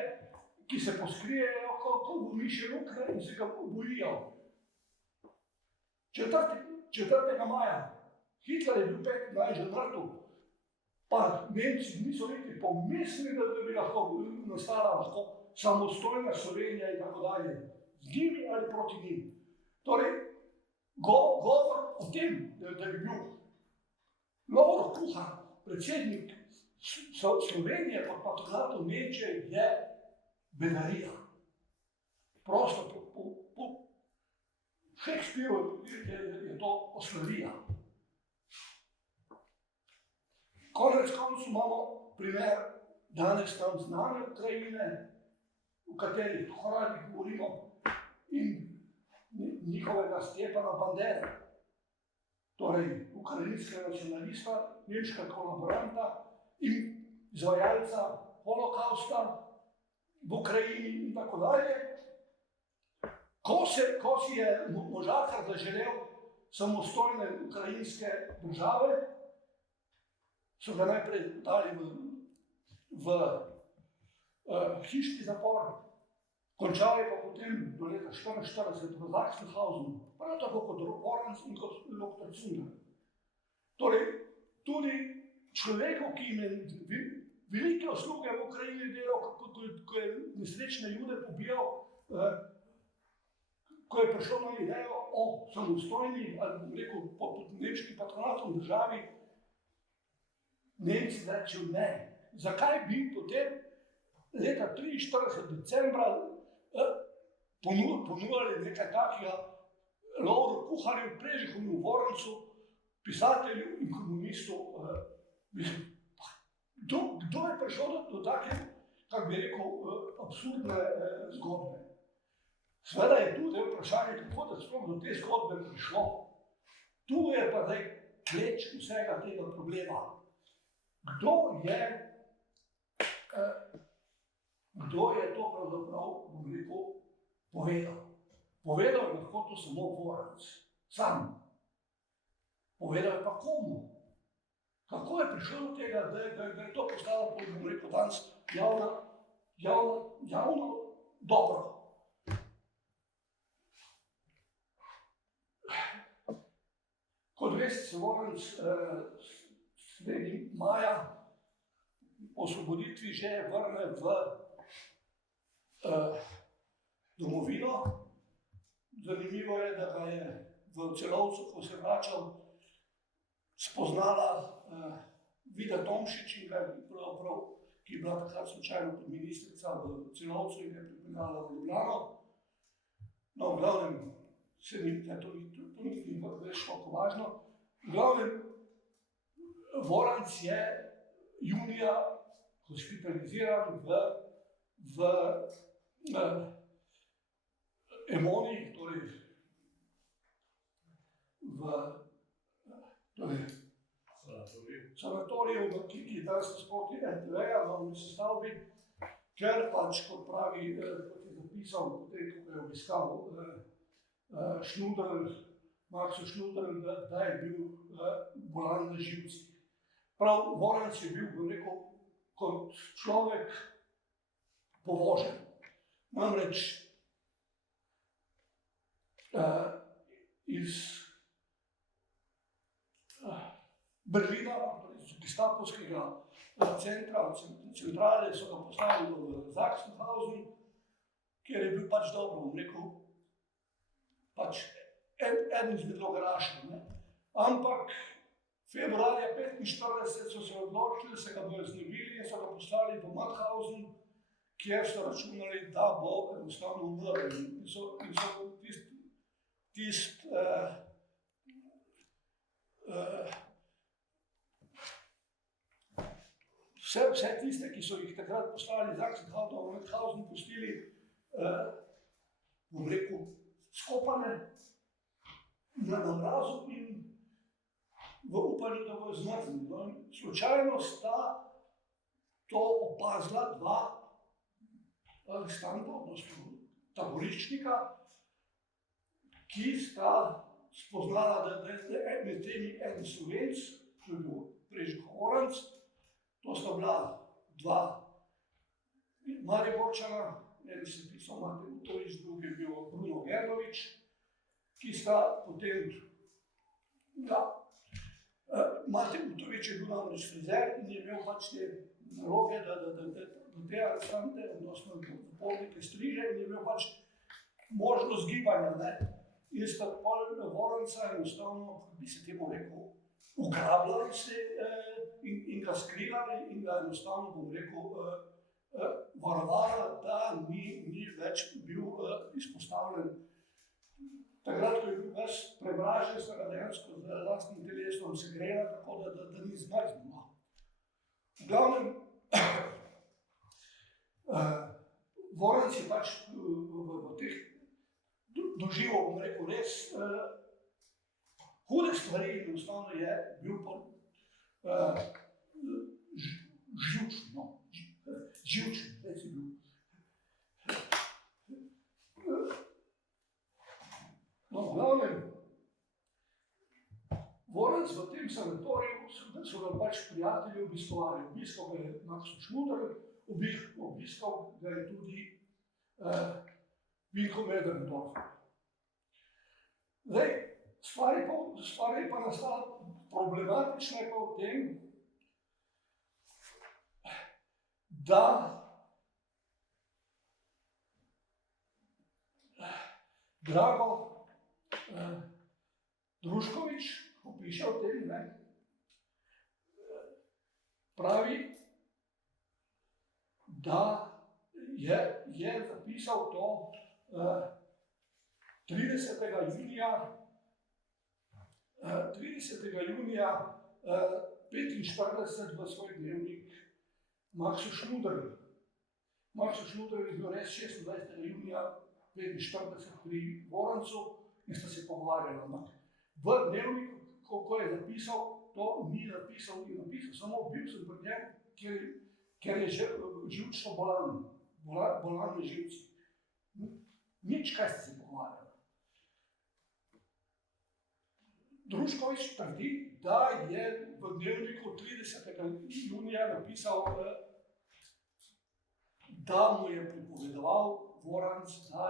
ki se poskrijejo kot v mišje luknje in se ga bojijo. 4. maja, Hitler je bil 5 dni že mrtev, pa Nemci niso niti pomislili, da bi lahko nastala samostojna Slovenija in tako dalje, z njimi ali proti njim. Torej, govor o tem, da bi bil Lovro Kuhar predsednik Slovenije pod patronatom Nemčije je bedarija. Prosto po Shakespeareu je to oslavija. Konec koncev imamo primer danes tam znane Ukrajine, v katerih radi govorimo, in njihovega Stjepana Bandere, torej ukrajinskega nacionalista, nemškega kolaboranta in izvajalca holokausta v Ukrajini in tako dalje. Ko si je Možakar zaželel samostojne ukrajinske države, so ga najprej dali v hiški zapor, končal je pa potem do leta 1944 v Sachsenhausenu, prav tako kot Voranc in kot dr. Cunder. Torej, tudi človeku, ki ima velike usluge v Ukrajini delal, ko je nesrečne Jude pobijal, ko je prišlo na idejo o samostojni, ali bom rekel, pod nemškim patronatom državi, Nemci rečejo ne. Zakaj bi potem leta 1943 decembra ponujali nekaj takega Lovru Kuharju, Prežihovnu Vorancu, pisatelju in komunistu. Kdo je prišel do take, kako bi rekel, absurdne zgodbe? Seveda je tudi vprašanje, kako da sploh do te zgodbe prišlo. Tu je pa zdaj kleč vsega tega problema. Kdo je to pravzaprav, bom rekel, povedal? Povedal je lahko to samo Voranc, sam. Povedal je pa komu? Kako je prišlo do tega, da je to postalo, bom rekel, danes javno dobro? Kot veste, se Voranc sredi maja po osvoboditvi že vrne v domovino. Zanimivo je, da ga je v Celovcu, ko se vračal, spoznala Vida Tomšič, ki je bila takrat slučajno kot ministrica v Celovcu in je pripeljala v Ljubljano. No, v glavnem, se mi to ni več tako važno. V glavnem, Voranc je junija hospitaliziran v Emoni, torej v sanatoriju, ki je danes nasproti NTV-ja, v novi sestavbi, ker pač, kot pravi, kot je zapisal, potem, ko je obiskal Makso Šnuderl, da je bil bolan na živcih. Prav Voranc je bil, rekel, kot človek povožen. Namreč iz Berlina, iz gestapovskega centrale, so ga postavili v Sachsenhausen, kjer je bil pač dobro, bom rekel, pač eden izmed logarašev. Ampak februarja 1945 so se odločili, da se ga bojo znebili in so ga poslali v Mauthausen, kjer so računali, da bo enostavno umrl. In so vse tiste, ki so jih takrat poslali iz Mauthausen, pustili, bom rekel, skopane na mrazu in v upanju, da bojo zmrznili. No, slučajno sta to opazila dva arestanta, odnosno taboriščnika, ki sta spoznala, da je med temi eden Slovenc, to je bil Prežih Voranc, to sta bila dva Mariborčana, eden se pisal Mate Utovič, drugi je bil Bruno Gerlovič, ki sta potem, Mate Utovič je bil namreč frizer in je imel pač te naloge, da te arestante, odnosno zapornike striže in je imel pač možnost gibanja, ne? In sta pol Voranca enostavno, bi se temu rekel, ugrabljali se in ga skrila in ga enostavno, bom rekel, varovala, da ni več bil izpostavljen. Takrat, ko je bil ves prebražen, se ga dejansko z lastnim telesom segrela, tako da ni zmrznil. No. V glavnem, Voranc je pač v teh doživel, bom rekel, res hude stvari in enostavno je bil živčen, no. Živčen, res je bil. No, v glavnem, Voranc v tem sanatoriju so ga pač prijatelji obiskovali. Obiskal ga je Max Schmuder, obiskal ga je tudi Vinko Medrendorfer. Zdaj, stvar je pa nastala problematična pa v tem, da Drago Druškovič, ko piše o tem, ne, pravi, da je zapisal to 30. junija 1945 v svoj dnevnik Maxu Schmuderju. Maxu Schmuder je bil res 26. junija 1945 pri Vorancu in sta se pogovarjala. V dnevniku, ko je zapisal, to ni napisal, samo bil sem pri njem, ker je živčno bolan na živci. Nič, kaj ste se pogovarjali. Druškovič trdi, da je v dnevniku 30. junija napisal, da mu je pripovedoval Voranc, da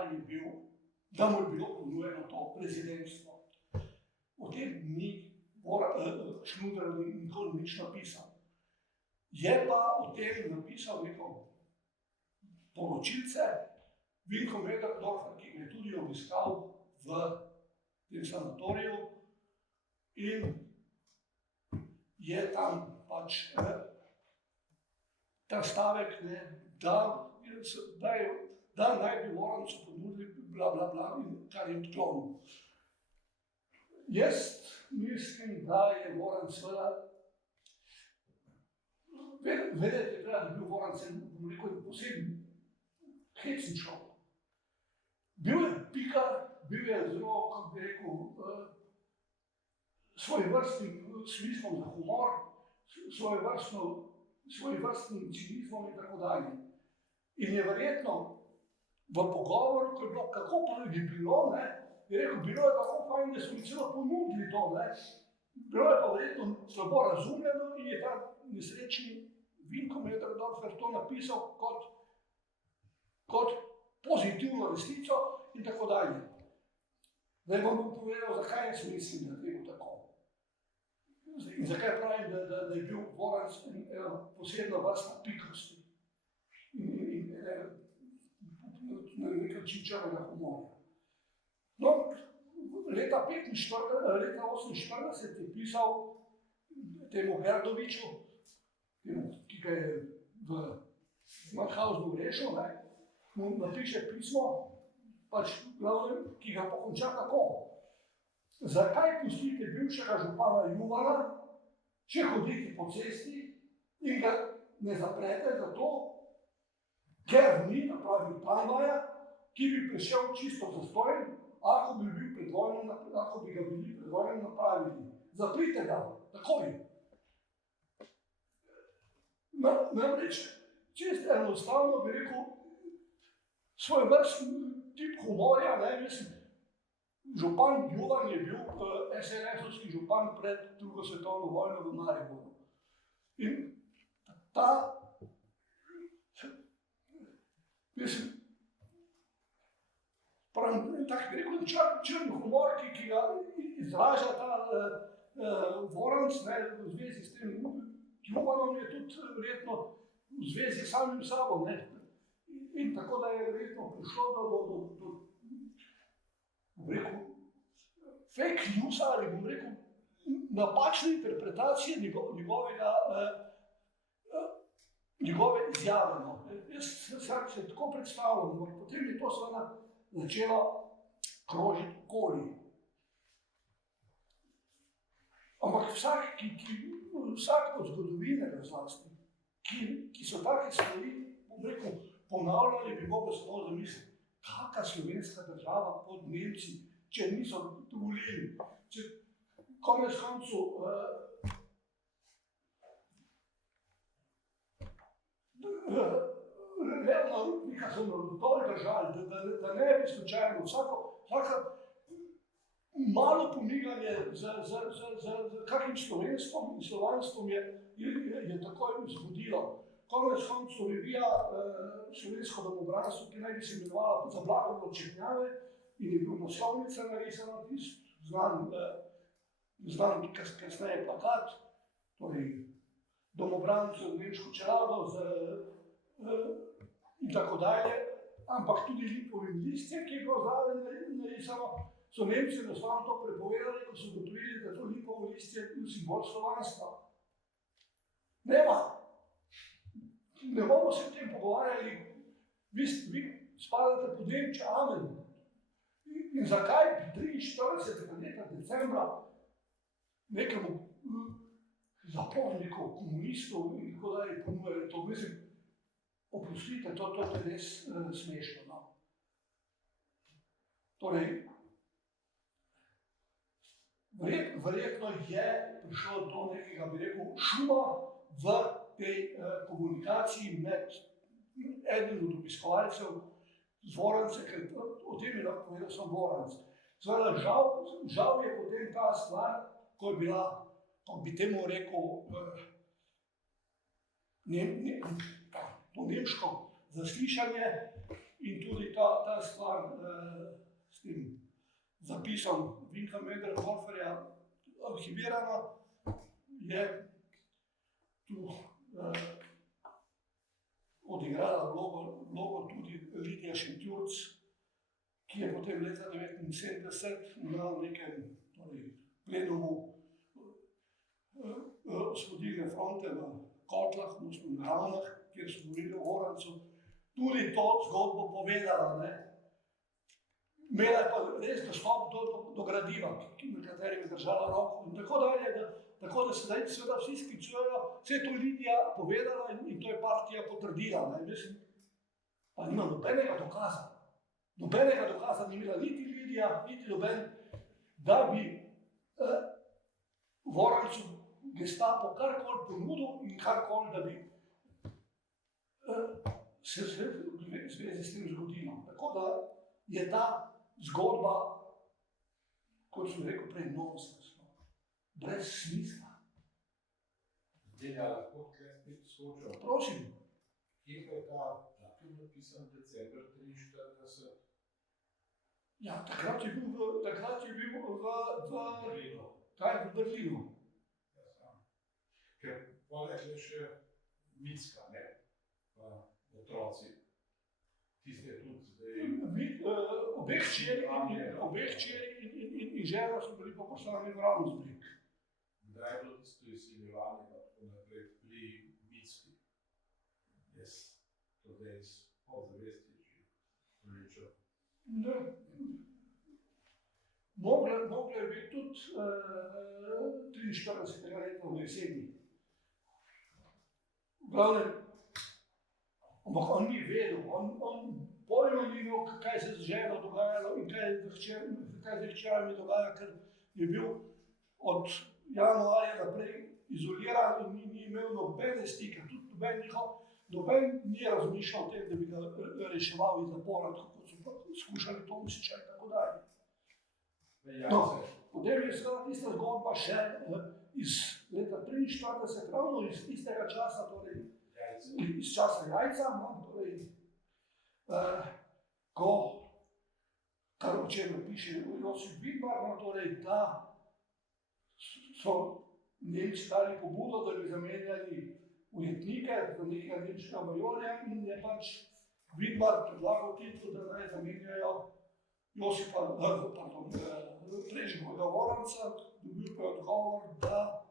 mu je bilo ponujeno to prezidentstvo. O tem ni Schmuder nikoli nič napisal. Je pa o tem napisal neko poročilce Vinko Medrendorfer, ki ga je tudi obiskal v tem sanatoriju in je tam pač ta stavek, ne, da naj bi Vorancu ponudili bla bla bla in kar je odklonil. Jaz mislim, da je Voranc vedeti je treba, da bil Voranc bom rekel, poseben hecni človek. Bil je pikar, bil je zelo, kako bi rekel, svojevrstnim smislom za humor, svojevrstnim cinizmom in tako dalje. In je verjetno v pogovoru, ko je bilo, kako pa bi bilo, ne, je rekel, bilo je tako fajn, da so mi celo ponudili to, ne. Bilo je pa verjetno slabo razumljeno in je ta nesrečni Vinko Medrendorfer to napisal kot pozitivno resnico in tako dalje. Zdaj vam bom povedal, zakaj jaz mislim, da je bilo tako. In zakaj pravim, da je bil Voranc posebna vrsta pikrosti in nekaj črnega humorja. No, leta 1948 je pisal temu Gerdoviču, ki ga je v Mauthausen rešil, mu napiše pismo, pač glavnem, ki ga pokonča tako. Zakaj pustite bivšega župana Juvana, če hodite po cesti in ga ne zaprete zato, ker ni napravil tramvaja, ki bi prišel čisto zastojen, ako bi ga bili pred vojno napravili. Zaprite ga, takoj. Namreč, čisto enostavno bi rekel, svojevrstni tip humorja, ne, mislim, župan Juvan je bil SLS-ovski župan pred drugo svetovno vojno v Mariboru. In ta, mislim, tak bi rekel, črni humor, ki ga izraža ta Voranc, ne, v zvezi s tem Juvanom je tudi verjetno v zvezi s samim sabo, ne. In tako da je verjetno prišlo do bom rekel, fake newsa ali bom rekel, napačne interpretacije njegovega njegove izjave. No. Jaz se tako predstavljam, ampak potem je to seveda začelo krožiti okoli. Ampak vsak od zgodovinarjev zlasti, ki so take stvari, bom rekel, ponavljali, bi mogel samo zamisliti, kakšna slovenska država pod Nemci, če niso dovolili. Konec koncev, Levna Rupnika so dol držali, da ne bi slučajno vsaka malo pomiganje z kakšnim slovenstvom in slovanstvom je takoj vzbudilo. Konec koncev revija Slovensko domobranstvo, ki naj bi se imenovala Za blago Črnjave in je bil naslovnica narisana, znan kasneje plakat, torej domobrancev, nemško čelado in tako dalje, ampak tudi Lipovim listje, ki je bilo zraven narisano, so Nemci enostavno to prepovedali, ko so ugotovili, da to Lipovo listje je simbol slovanstva. Ne bomo se o tem pogovarjali, vi spadate pod Nemče, amen. In zakaj pri 43. leta decembra nekemu zapornikov, komunistov in tako dalje ponujajo to, mislim, oprostite, to je res smešno. No. Torej, verjetno je prišlo do nekega, bi rekel, šuma v tej komunikaciji med enim od obiskovalcev z Vorance, ker o tem je lahko povedal sam Voranc. Seveda, žal je potem ta stvar, ko je bila, kako bi temu rekel, to nemško zaslišanje in tudi ta stvar s tem zapisom Vinka Möderndorferja arhivirana, je tu odigrala vlogo tudi Lidija Šentjurc, ki je potem leta 1979 na nekem plenumu Osvobodilne fronte v Kotlah, v Ravnah, kjer so govorili o Vorancu, tudi to zgodbo povedala. Imela je pa res dostop do gradiva, na katerem je držala roko in tako dalje, tako da se seveda vsi sklicujejo, vse je to Lidija povedala in to je partija potrdila. Pa nima nobenega dokaza. Nobenega dokaza ni imela niti Lidija, niti noben, da bi Vorancu Gestapo karkoli ponudil in karkoli, da bi se v zvezi s tem zgodilo. Tako da je ta zgodba, kot sem rekel prej, nonsens, brez smisla. Zdaj, ja, lahko tukaj spet skočil. Prosim. Kje pa je ta datum napisan december 43? Ja, takrat je bil v Berlinu. v Berlinu. Ker poleg je še Micka, ne? Pa otroci. Tiste tudi zdaj... Obeh hčeri in žena so bili pa poslani v Ravensbrück. Kdaj je bilo tisto izsiljevanje, pa tako naprej pri Micki? Jaz to zdaj iz podzavesti pričal. Mogla je biti tudi 43. leta v jeseni. V glavnem, ampak on ni vedel, on pojma ni imel, kaj se z ženo dogajalo in kaj z hčerami dogaja, ker je bil od januarja naprej izoliran in ni imel nobene stike, tudi noben ni razmišljal o tem, da bi ga reševal iz zapora, tako so skušali Tomšiča in tako dalje. No, potem je seveda tista zgodba še iz leta 43, ravno iz tistega časa, torej iz časa Jajca, torej, kar o čem piše Josip Vidmar, torej, da so Nemci dali pobudo, da bi zamenjali ujetnike za nekega nemškega majorja in je pač Vidmar predlagal Titu, da naj zamenjajo Prežnjega Voranca, dobil pa je odgovor, da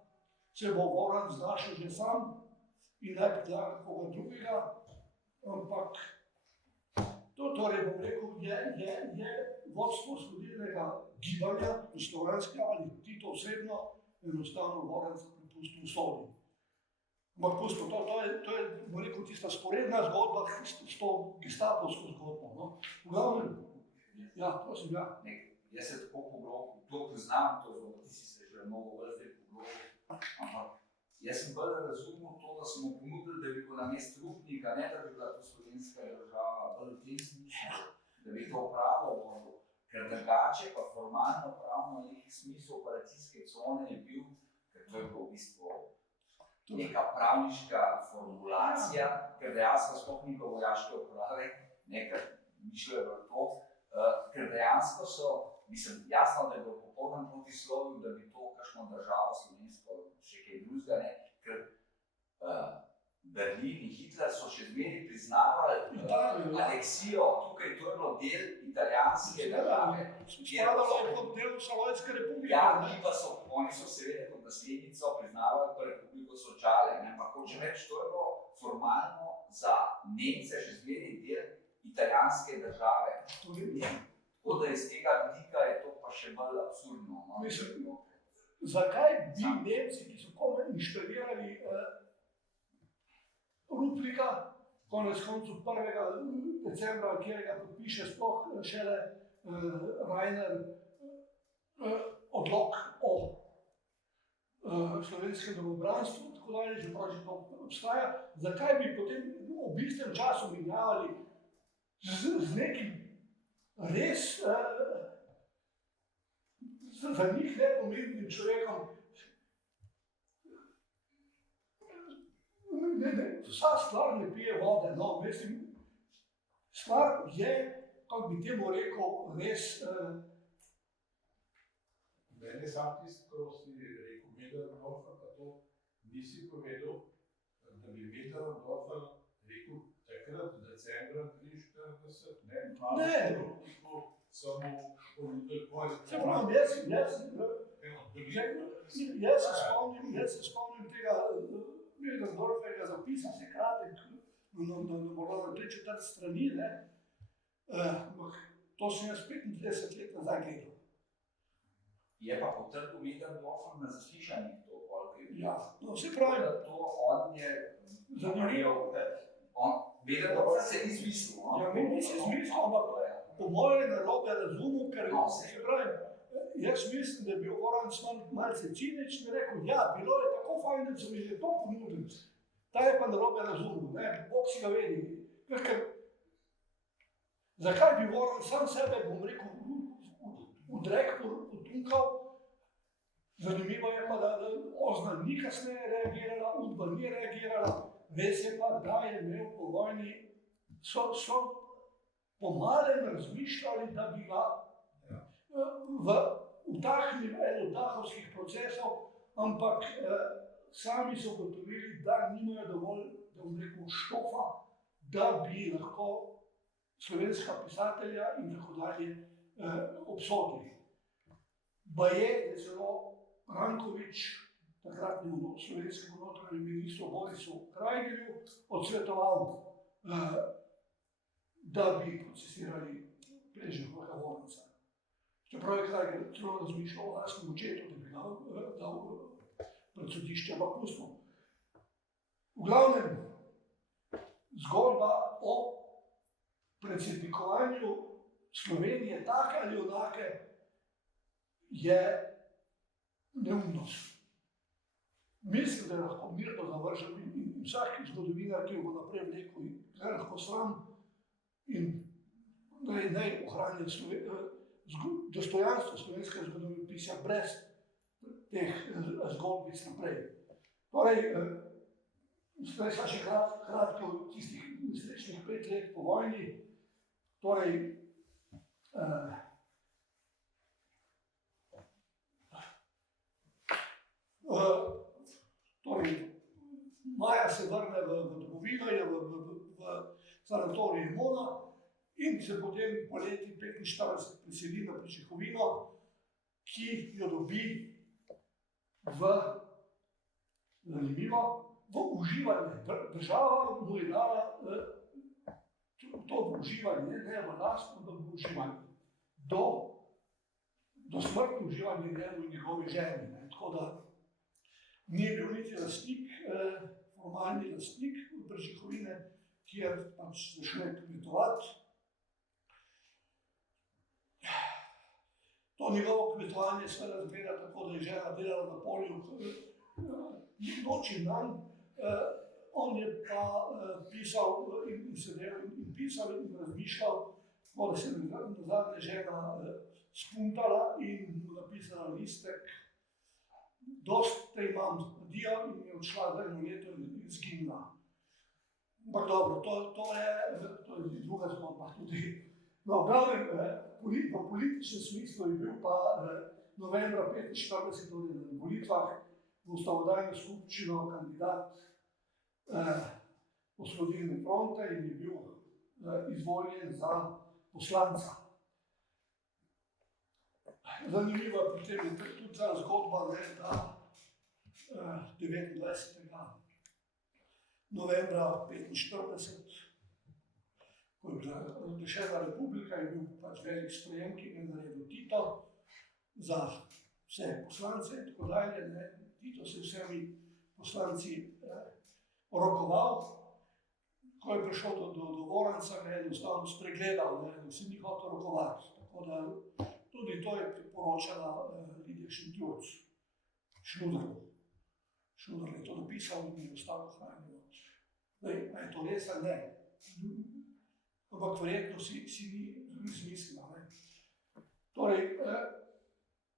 se bo Voranc znašel že sam in naj predlaga koga drugega, ampak to torej bom rekel, je vodstvo osvobodilnega gibanja, jugoslovanskega ali ti to osebno, enostavno Voranca prepustil usodi. Ampak pustimo, to je, bom rekel, tista sporedna zgodba s to gestapovsko zgodbo, no. V glavnem, ja, prosim, ja. Jaz se tako poglobil, znam to zgodbo, ti si se že mnogo bolj zdaj poglobil, ampak jaz sem bolj razumel to, da smo ponudili, da bi bilo namesto Rupnika, ne da bi bila to slovenska država, bolj v tem smislu, da bi to pravo vodil, ker drugače pa formalno pravno neki smisel operacijske cone je bil, ker to je bilo v bistvu neka pravniška formulacija, ker dejansko sploh ni bilo vojaške uprave, nekaj mišljajo v to, ker dejansko so, mislim, jasno, da je bilo popolnem protislovju, da bi to kakšno državo slovensko še kaj drugega, ne, ker Berlin in Hitler so še zmeri priznavali aneksijo, tukaj to je bilo del italijanske države. Spadalo je pod del Šalojske republike. Ja, oni so seveda kot naslednico priznavali to republiko Sočale, ampak hočem reči, to je bilo formalno za Nemce še zmeri del italijanske države. Tako da iz tega vidika je to pa še bolj absurdno. Mislim, zakaj bi Nemci, ki so komaj inštalirali Rupnika, konec koncu 1. decembra, kjer ga podpiše sploh šele Rainer odlok o slovenskem domobranstvu, tako dalje, že prav, že to obstaja, zakaj bi potem ob istem času menjavali z nekim res za njih nepomembnim človekom. Vsa stvar ne pije vode, no, mislim, stvar je, kako bi temu rekel, res... Mene sam tisto, ko si rekel Middendorfer, pa to nisi povedal, da bi Middendorfer rekel takrat, decembra 1943, ne, so mu ponudili kvalitetno. Se pravi, jaz se spomnim tega Middendorferjega zapisa, se kratek, na 3/4 strani, ne, to sem jaz 35 let nazaj gledal. Je pa potrdil Middendorfer na zaslišanjih to, koliko je bilo. Ja, no, se pravi. To on je zanimivo. Middendorfer se ni izmislil. Ja, ni se izmislil, ampak po mojem narobe razumel, ker se pravi, jaz mislim, da je bil Voranc malce ciničen in rekel, ja, bilo je tako fajn, da so mi že to ponudili. Ta je pa narobe razumel, ne, Bog si ga vedi. Zakaj bi Voranc sam sebe, bom rekel, v drek potunkal? Zanimivo je pa, da Ozna ni kasneje reagirala, Udba ni reagirala, res je pa, da je imel po vojni, so po malem razmišljali, da bi ga vdahnili eno od dahovskih procesov, ampak sami so ugotovili, da nimajo dovolj, da bom rekel, štofa, da bi lahko slovenska pisatelja in tako dalje obsodili. Baje je celo Ranković, takratnemu slovenskemu notranjemu ministru Borisu Krajgerju, odsvetoval, da bi procesirali Plečnikovega Voranca. Čeprav je Krajger celo razmišljal o lastnem očetu, da bi ga dal pred sodišče, ampak pustimo. V glavnem, zgodba o predsjednikovanju Slovenije take ali onake je neumnost. Mislim, da je lahko mirno zavržen in vsak zgodovinar, ki jo bo naprej vlekel, je lahko sram in naj ohranja dostojanstvo slovenskega zgodovinopisja brez teh zgodbic naprej. Torej, zdaj sva še kratko tistih nesrečnih 5 let po vojni. Torej, maja se vrne v domovino, je v sanatoriju Mona in se potem poleti 45 preseli na Plečnikovino, ki jo dobi zanimivo, v uživanje. Država mu je dala to v uživanje, ne v lastno, da v uživanje. Do smrti uživanje njemu in njegovi ženi. Ne. Tako da ni bil niti lastnik, formalni lastnik Brežikovine, kjer pač začne kmetovati. To njegovo kmetovanje seveda zgleda tako, da je žena delala na polju noč in dan. On je pa pisal in sedel in pisal in razmišljal, tako da se je nazadnje žena spuntala in mu napisala listek. Dost te imam dio in je odšla za 1 leto in izginila. Ampak dobro, to je druga zgodba tudi. No, v glavnem, v političnem smislu je bil pa novembra 1945, torej na volitvah v ustavodajno skupščino kandidat Osvobodilne fronte in je bil izvoljen za poslanca. Zanimiva pri tem je tudi ta zgodba, da 29. novembra 1945, ko je bila razglašena republika, je bil pač velik sprejem, ki ga je naredil Tito za vse poslance in tako dalje. Tito se vsemi poslanci rokoval. Ko je prišel do Voranca, ga je enostavno spregledal, se ni hotel rokovati. Tako da tudi to je priporočala Lidija Šentjurc, Šnuderju. Šnuder je to napisal in je ostalo hranjeno. A je to res ali ne? Ampak verjetno si ni izmislila. Torej,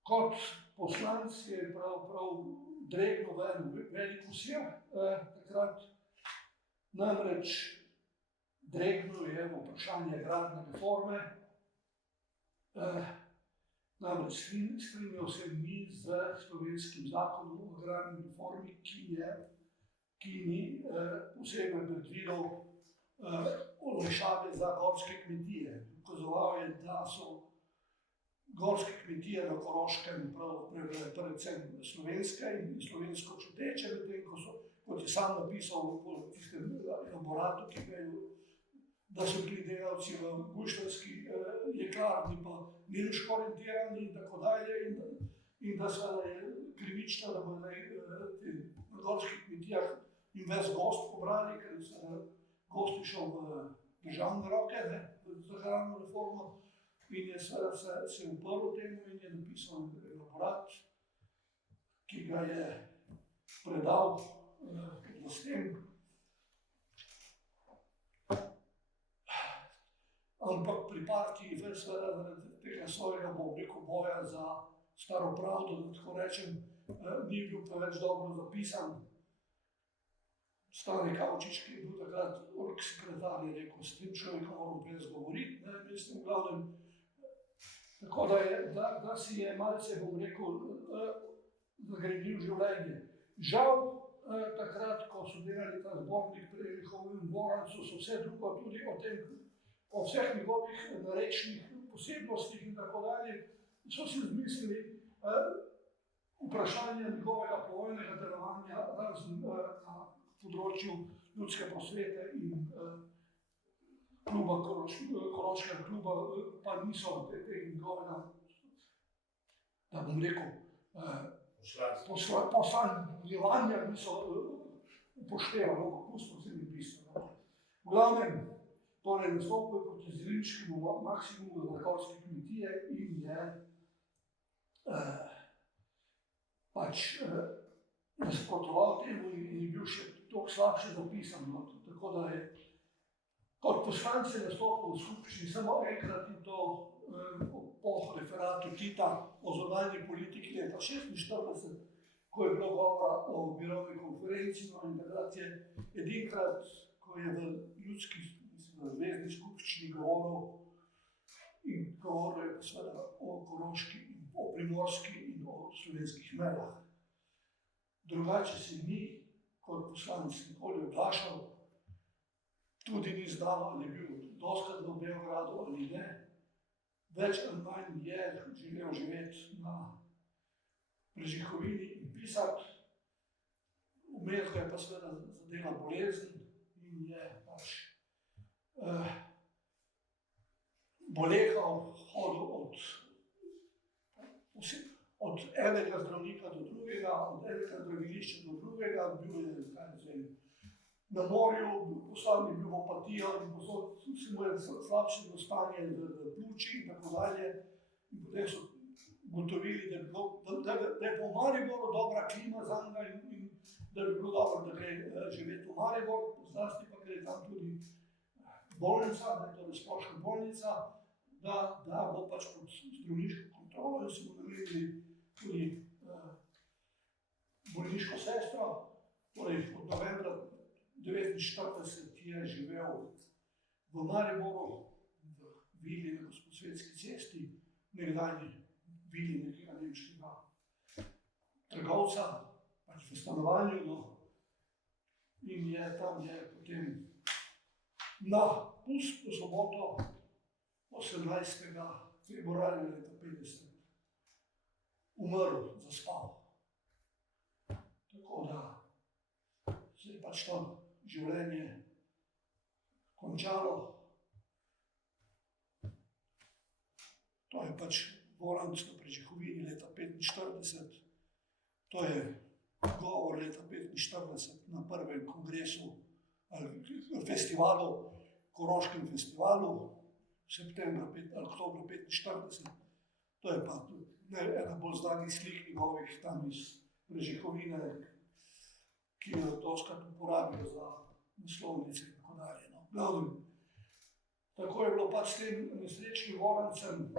kot poslanc je prav dregnil v en velik usir takrat, namreč dregnil je v vprašanje agrarne reforme, namreč strinjal se ni z slovenskim zakonom o agrarni reformi, ki ni posebej predvidel olajšave za gorske kmetije. Ukazoval je, da so gorske kmetije na Koroškem predvsem slovenske in slovensko čuteče, medtem ko so, kot je sam napisal v tistem elaboratu, ki ga je, da so bili delavci v guštanski jeklarni pa nemško orientirani in tako dalje in da seveda je krivično, da bo na gorskih kmetijah in ves gost pobrali, ker se gost je šel v državne roke, za agrarno reformo in je seveda se uprl temu in je napisal elaborat, ki ga je predal oblastem. Ampak pri partiji seveda zaradi tega svojega boja za staro pravdo, da tako rečem, ni bil preveč dobro zapisan. Stane Kavčič, ki je bil takrat sekretar, je rekel, s tem človekom moram brez govoriti, mislim, v glavnem. Tako da si je malce, bom rekel, zagrenil življenje. Žal, takrat, ko so delali ta zbornik pri Rehovem Vorancu, so vse drugo tudi o vseh njegovih narečnih posebnostih in tako dalje, so si zmislili vprašanje njegovega povojnega delovanja na področju ljudske prosvete in Koroškega kluba, pa niso tega njegovega, da bom rekel, poslanjevanja niso upoštevali, pustimo se mi pisano. V glavnem, torej nastopil je proti Zrinškemu maksimumu na gorske kmetije in je pač nasprotoval temu in je bil še toliko slabše zapisan. Tako da je kot poslanec je nastopil v skupščini samo enkrat in to po referatu Tita o zunanji politiki leta 1946, ko je bilo govora o mirovni konferenci, in takrat je edinkrat, ko je v ljudski, v zvezni skupščini govoril in govoril je pa seveda o Koroški, o Primorski in o slovenskih mejah. Drugače se ni kot poslanec nikoli oglašal, tudi ni znano, ali je bil dostkrat v Beogradu ali ne. Več ali manj je želel živeti na Brežikovini in pisati. vmes ga je pa seveda zadela bolezen in je pač bolehal, hodil od enega zdravnika do drugega, od enega zdravilišča do drugega, bil je na morju, postavljen bil v apatijo in se mu je slabšalo stanje v pljuči in tako dalje. In potem so ugotovili, da je po Mariboru dobra klima za njega in da bi bilo dobro, da gre živeti v Maribor, zlasti pa gre tam tudi bolnica, torej splošna bolnica, da bo pač pod zdravniško kontrolo in so mu namenili tudi bolniško sestro. Torej od novembra 1949 je živel v Mariboru, v vili na Gosposvetski cesti, nekdanji vili nekega nemškega trgovca, pač v stanovanju, in tam je potem na pustno soboto 18. februarja leta 50 umrl, zaspal. Tako da se je pač to življenje končalo. To je pač Voranc na Prežihovini leta 1945. To je govor leta 1945 na prvem kongresu ali festivalu, Koroškem festivalu, oktobra 1945. To je pa ena bolj znanih slik njegovih tam iz Prežihovine, ki jo doskrat uporabijo za naslovnice in tako dalje. Tako je bilo pač s tem nesrečnim Vorancem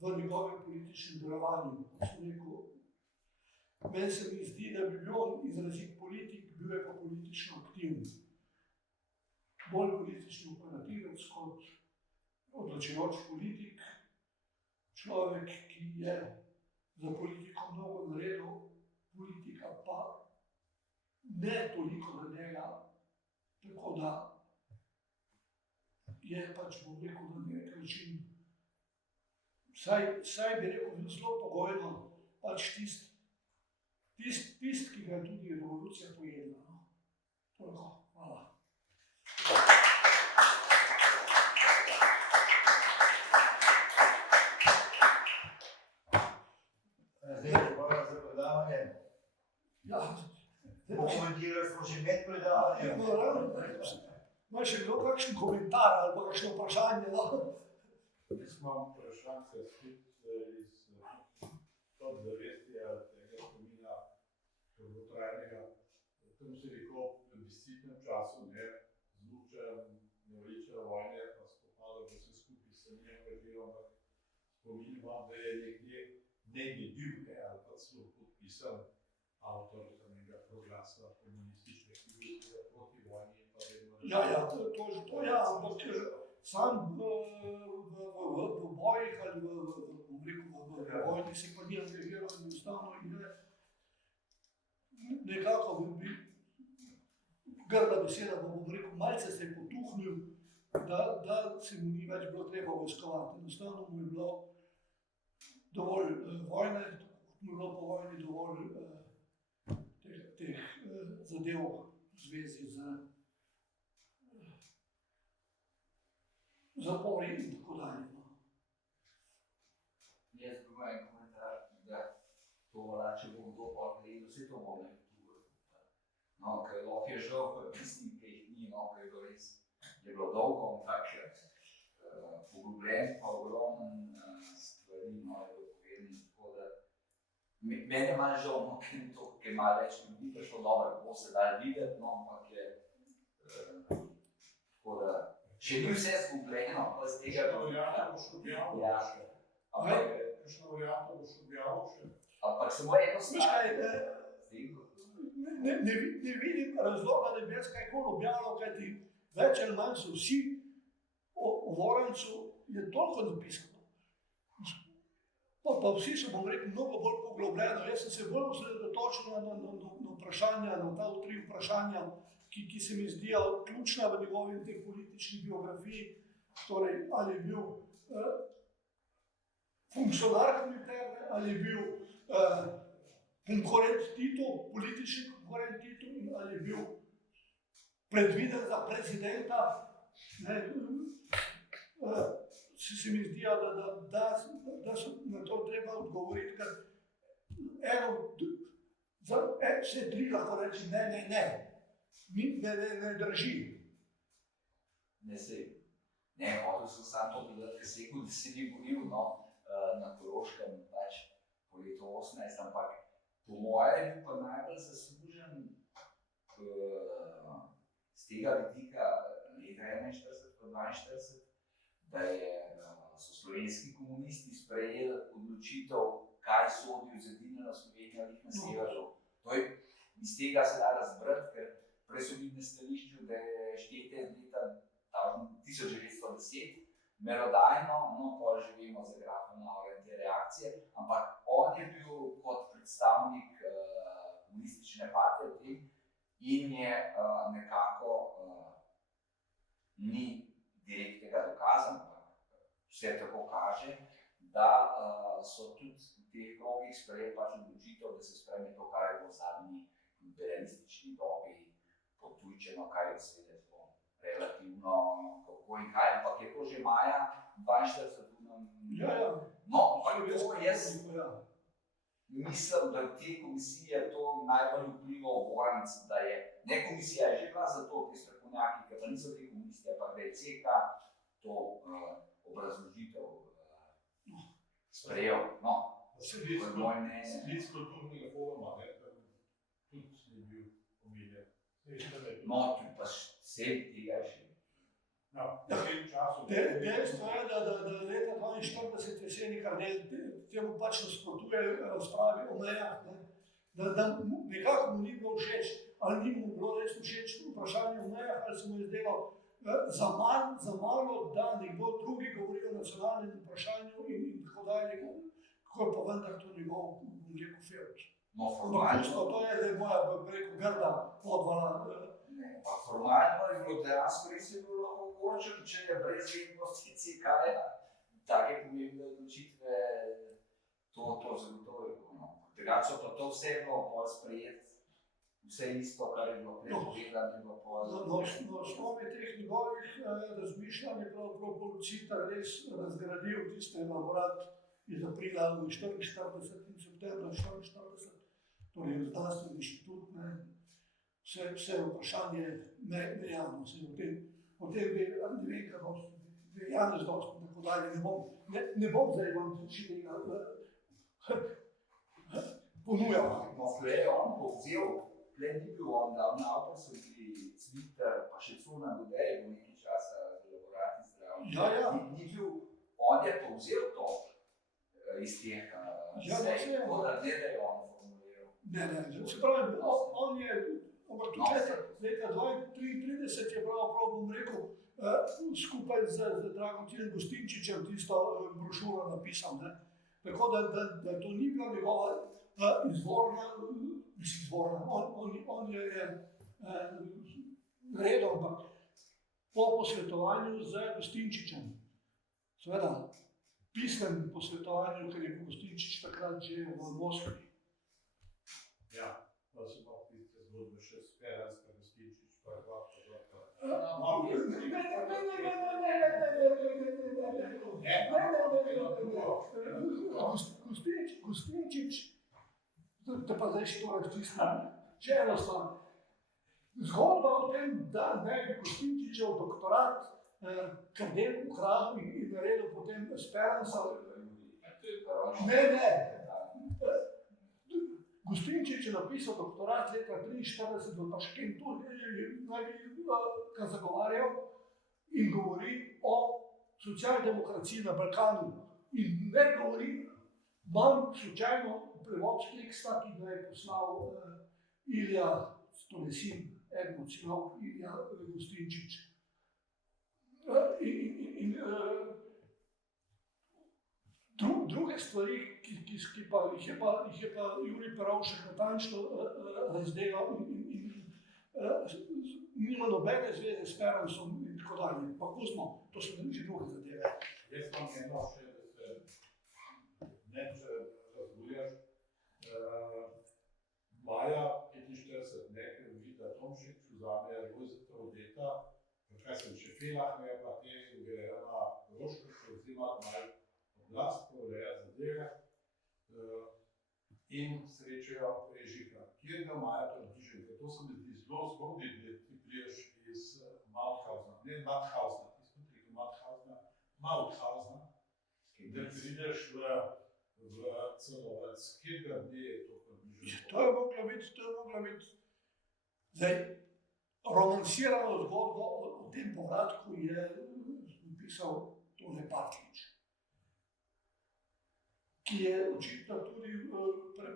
v njegovem političnem delovanju. Meni se mi zdi, da bi bil on izrazit politik, bil je pa politično aktivn. Bolj politični operativec kot odločujoč politik, človek, ki je za politiko mnogo naredil, politika pa ne toliko na njega, tako da je pač, bom rekel, na nek način, saj bi rekel, zelo pogojno, pač tist, ki ga je tudi revolucija pojedla. Toliko, hvala. Zdaj, hvala za predavanje. Ja, Komentirali smo že med predavanjem. ima še kdo kakšen komentar ali pa kakšno vprašanje? Jaz imam vprašanje spet iz podzavesti ali tega spomina dolgotrajnega. Tam se je rekel v plebiscitnem času, neveliča vojne, pa spopadal, da se skupaj se ni angažiral, ampak spomin imam, da je nekje ne bi bil, ali pa celo podpisan avtor samega proglasa komunističnega proti vojni. Ja, to ja, ampak sam v bojih ali v vojni se pa ni angažiral enostavno in nekako bi grda beseda, bom rekel, malce se je potuhnil, da se mu ni več bilo treba vojskovati. Enostavno mu je bilo dovolj vojne, mu je bilo po vojni dovolj teh zadev v zvezi z zapori in tako dalje. Jaz bi imel en komentar, da to če bom to pa gledal, vse to bom nekaj. No, ker lahko je žal, pa mislim, ki jih ni, no, ker je bilo res, je bilo dolgo, ampak poglobljen, pa ogromno stvari, no, je bilo povedano, tako da meni je malo žal, no, ker je malo več ljudi prišlo dobro, kako se dali videti, no, ampak je tako da še ni vse skupljeno, pa z tega... Kakšno varianto boš objavil? Ja. Kakšno varianto boš objavil še? Ampak samo eno stvar. Ne vidim razloga, da bi jaz kajkoli objavljal, kajti več ali manj so vsi o Vorancu je toliko napisano. Pa vsi so, bom rekel, mnogo bolj poglobljeno. Jaz sem se bolj osredotočil na vprašanja, na ta tri vprašanja, ki se mi zdijo ključna v njegovi tej politični biografiji, torej ali je bil funkcionar komiterne, ali je bil konkurent Titu, politični konkurent Titu, in ali je bil predviden za prezidenta, ne, se mi zdi, da so na to treba odgovoriti, ker vse tri lahko reči ne drži. Ne, hotel sem samo to povedati, ker se je rekel, da se ni boril na Koroškem pač po letu 18, ampak po moje je bil pa najbolj zaslužen z tega vidika leta 41-42, da so slovenski komunisti sprejeli odločitev, kaj sodi v Zedinjeno Slovenijo ali na severu. Iz tega se da razbrati, ker prej so bili na stališču, da je štete z leta 1910 merodajno, pol že vemo za Grafenauer in te reakcije, ampak on je bil kot predstavnik komunistične partije v tem in je nekako ni direktnega dokaza, ampak vse tako kaže, da so tudi v teh krogih sprejeli pač odločitev, da se sprejme to, kar je v zadnji imperialistični dobi potujčeno, kar je seveda relativno kako in kaj, ampak je to že maja 42. No, ampak to jaz mislim, da v tej komisiji je to najbolj vplival Voranc, da je, ne komisija je že bila za to, te strokovnjaki, ker pa niso te komisije, pa da je CK to obrazložitev sprejel. No, to je moje mnenje. Sklic kulturnega foruma, tudi je bil omiljen. No, tudi pa vsem tega je še. Dejstvo je, da leta 42 jeseni Kardelj temu pač nasprotuje razpravi o mejah, da nekako mu ni bilo všeč, ali ni mu bilo res všeč vprašanje o mejah, ali se mu je zdelo za malo, da nekdo drugi govori o nacionalnem vprašanju in tako dalje, kako je pa vendar to njegov, bom rekel, fevč. To je zdaj moja, grda podvala. Formalno je bilo dejansko res je bilo lahko mogoče, če je brez vednosti CK-ja, take pomembne odločitve, to zagotovo je bilo. Drugače so pa to vse bilo pol sprejeti, vse isto, kar je bilo prepovedano, je bilo pol. Na osnovi teh njegovih razmišljanj je pravzaprav Citar res razgradil tiste elaborat iz aprila 1944 in septembra 1944, torej znanstveni inštitut, vse vprašanje nejavnosti. O tem ne vem, kako je Janez dosti in tako dalje. Ne bom zdaj vam še tega ponujal. No, tle je on povzel, tle ni bil on davni avtor, so bili Cviter, pa še Cuna Godej, v nekaj časa elaborati zdravljenja. Ni bil, on je povzel to iz teh sej, tako da ne da je on formuliral. Ne, se pravi, on je, ampak tudi leta 1933 je pravzaprav, bom rekel, skupaj z Dragotilom Gustinčičem tisto brošuro napisal. Tako da to ni bila njegova izvorna, on je naredil, ampak po posvetovanju z Gustinčičem, seveda pisnem posvetovanju, ker je bil Gustinčič takrat že v Moskvi. Ja, pa se pa tiste zgodbe še Speranska, Gustinčič, pa je dva. Gustinčič, da pa zdaj še to razčistim, še eno stvar. Zgodba o tem, da naj bi Gustinčičev doktorat Kardelj ukradel in naredil potem Speransa. Ne. Gustinčič je napisal doktorat leta 1943 v Taškentu, naj bi ga zagovarjal in govori o socialdemokraciji na Balkanu. In ne govori, manj slučajno prevod teksta, ki ga je poslal Ilija, to je sin, eden od sinov Ilija Gustinčič. Druge stvari, ki pa jih je pa Jurij Perovšek natančno razdelal in nima nobene zveze s Speransom in tako dalje. Pa pustimo, to so že druge zadeve. Jaz vam eno še, da se ne če razbujaš. maja 45, ne, ker Vita Tomšič vzame Lojzeta Odeta, kaj sem še Felah, ne, pa te grejo na Roško, prevzimati malo oblast, pa urejati zadeve. In srečajo Prežika. 4. maja približno, ker to se mi zdi zelo zgodaj, da ti priješ iz Mauthausena, ne Mauthausena, ti smo rekli Mauthausena, da prideš v Celovec, kjerga dne je to približno? To je mogla biti, zdaj, romansirano zgodbo o tem povratku je napisal Tone Partljič, ki je očitno tudi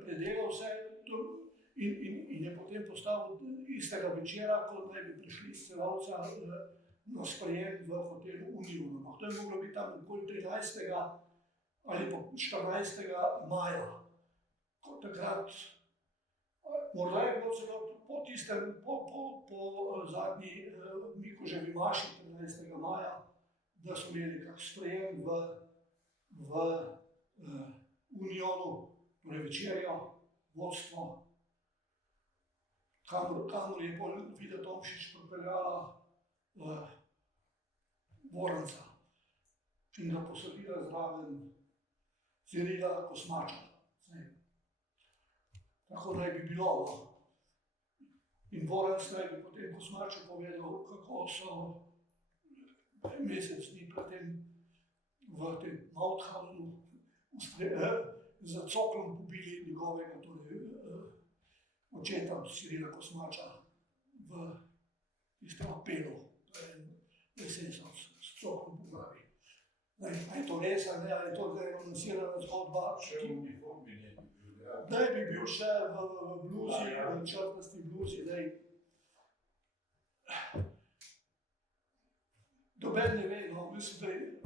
predelal vse to in je potem postavil istega večera, ko naj bi prišli iz Celovca na sprejem v hotelu Union. To je moglo biti tam okoli 13. ali pa 14. maja, ko takrat, morda je bilo celo po tistem, po zadnji Mikuževi maši 13. maja, da so imeli kak sprejem v Unionu, torej večerjo, vodstvo, kamor je pol Vida Tomšič pripeljala Voranca in ga posadila zraven Cirila Kosmača. Tako naj bi bilo. In Voranc naj bi potem Kosmaču povedal, kako so mesec dni predtem v tem Mauthausenu za coklom pobili njegovega očeta Cirila Kosmača v tistem apelu, to je esensov s coklom po glavi. A je to res, ali ne, ali je to romansirana zgodba? Še v uniformi ne bi bil, ja. Daj bi bil še v bluzi, v črtasti bluzi, daj. Doben ne ve, no, mislim,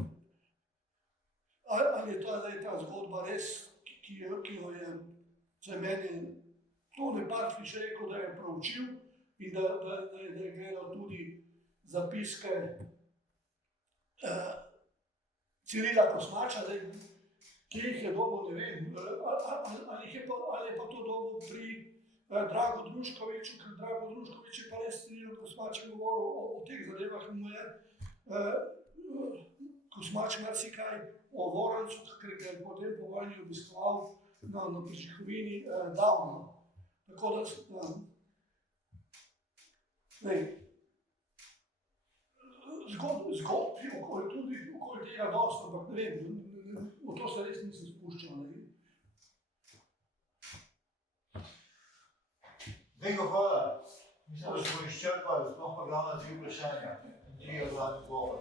ali je ta zgodba res, ki jo je za meni Tone Partljič rekel, da je proučil in da je gledal tudi zapiske Cirila Kosmača, kje jih je dobil, ne vem, ali je pa to dobil pri Drago Druškoviču, ker Drago Druškovič je pa res Cirila Kosmača govoril o teh zadevah in mu je Kosmač marsikaj o Vorancu, ker ga je potem po vojni obiskoval na Prižehovini davno. Tako da, zgodb je tudi okoli tega dosti, ampak ne vem, v to se res nisem spuščal. Veliko hvala. Mislim, da smo izčrpali, sploh pa glavna 3 vprašanja. 3 od zadnjih govora.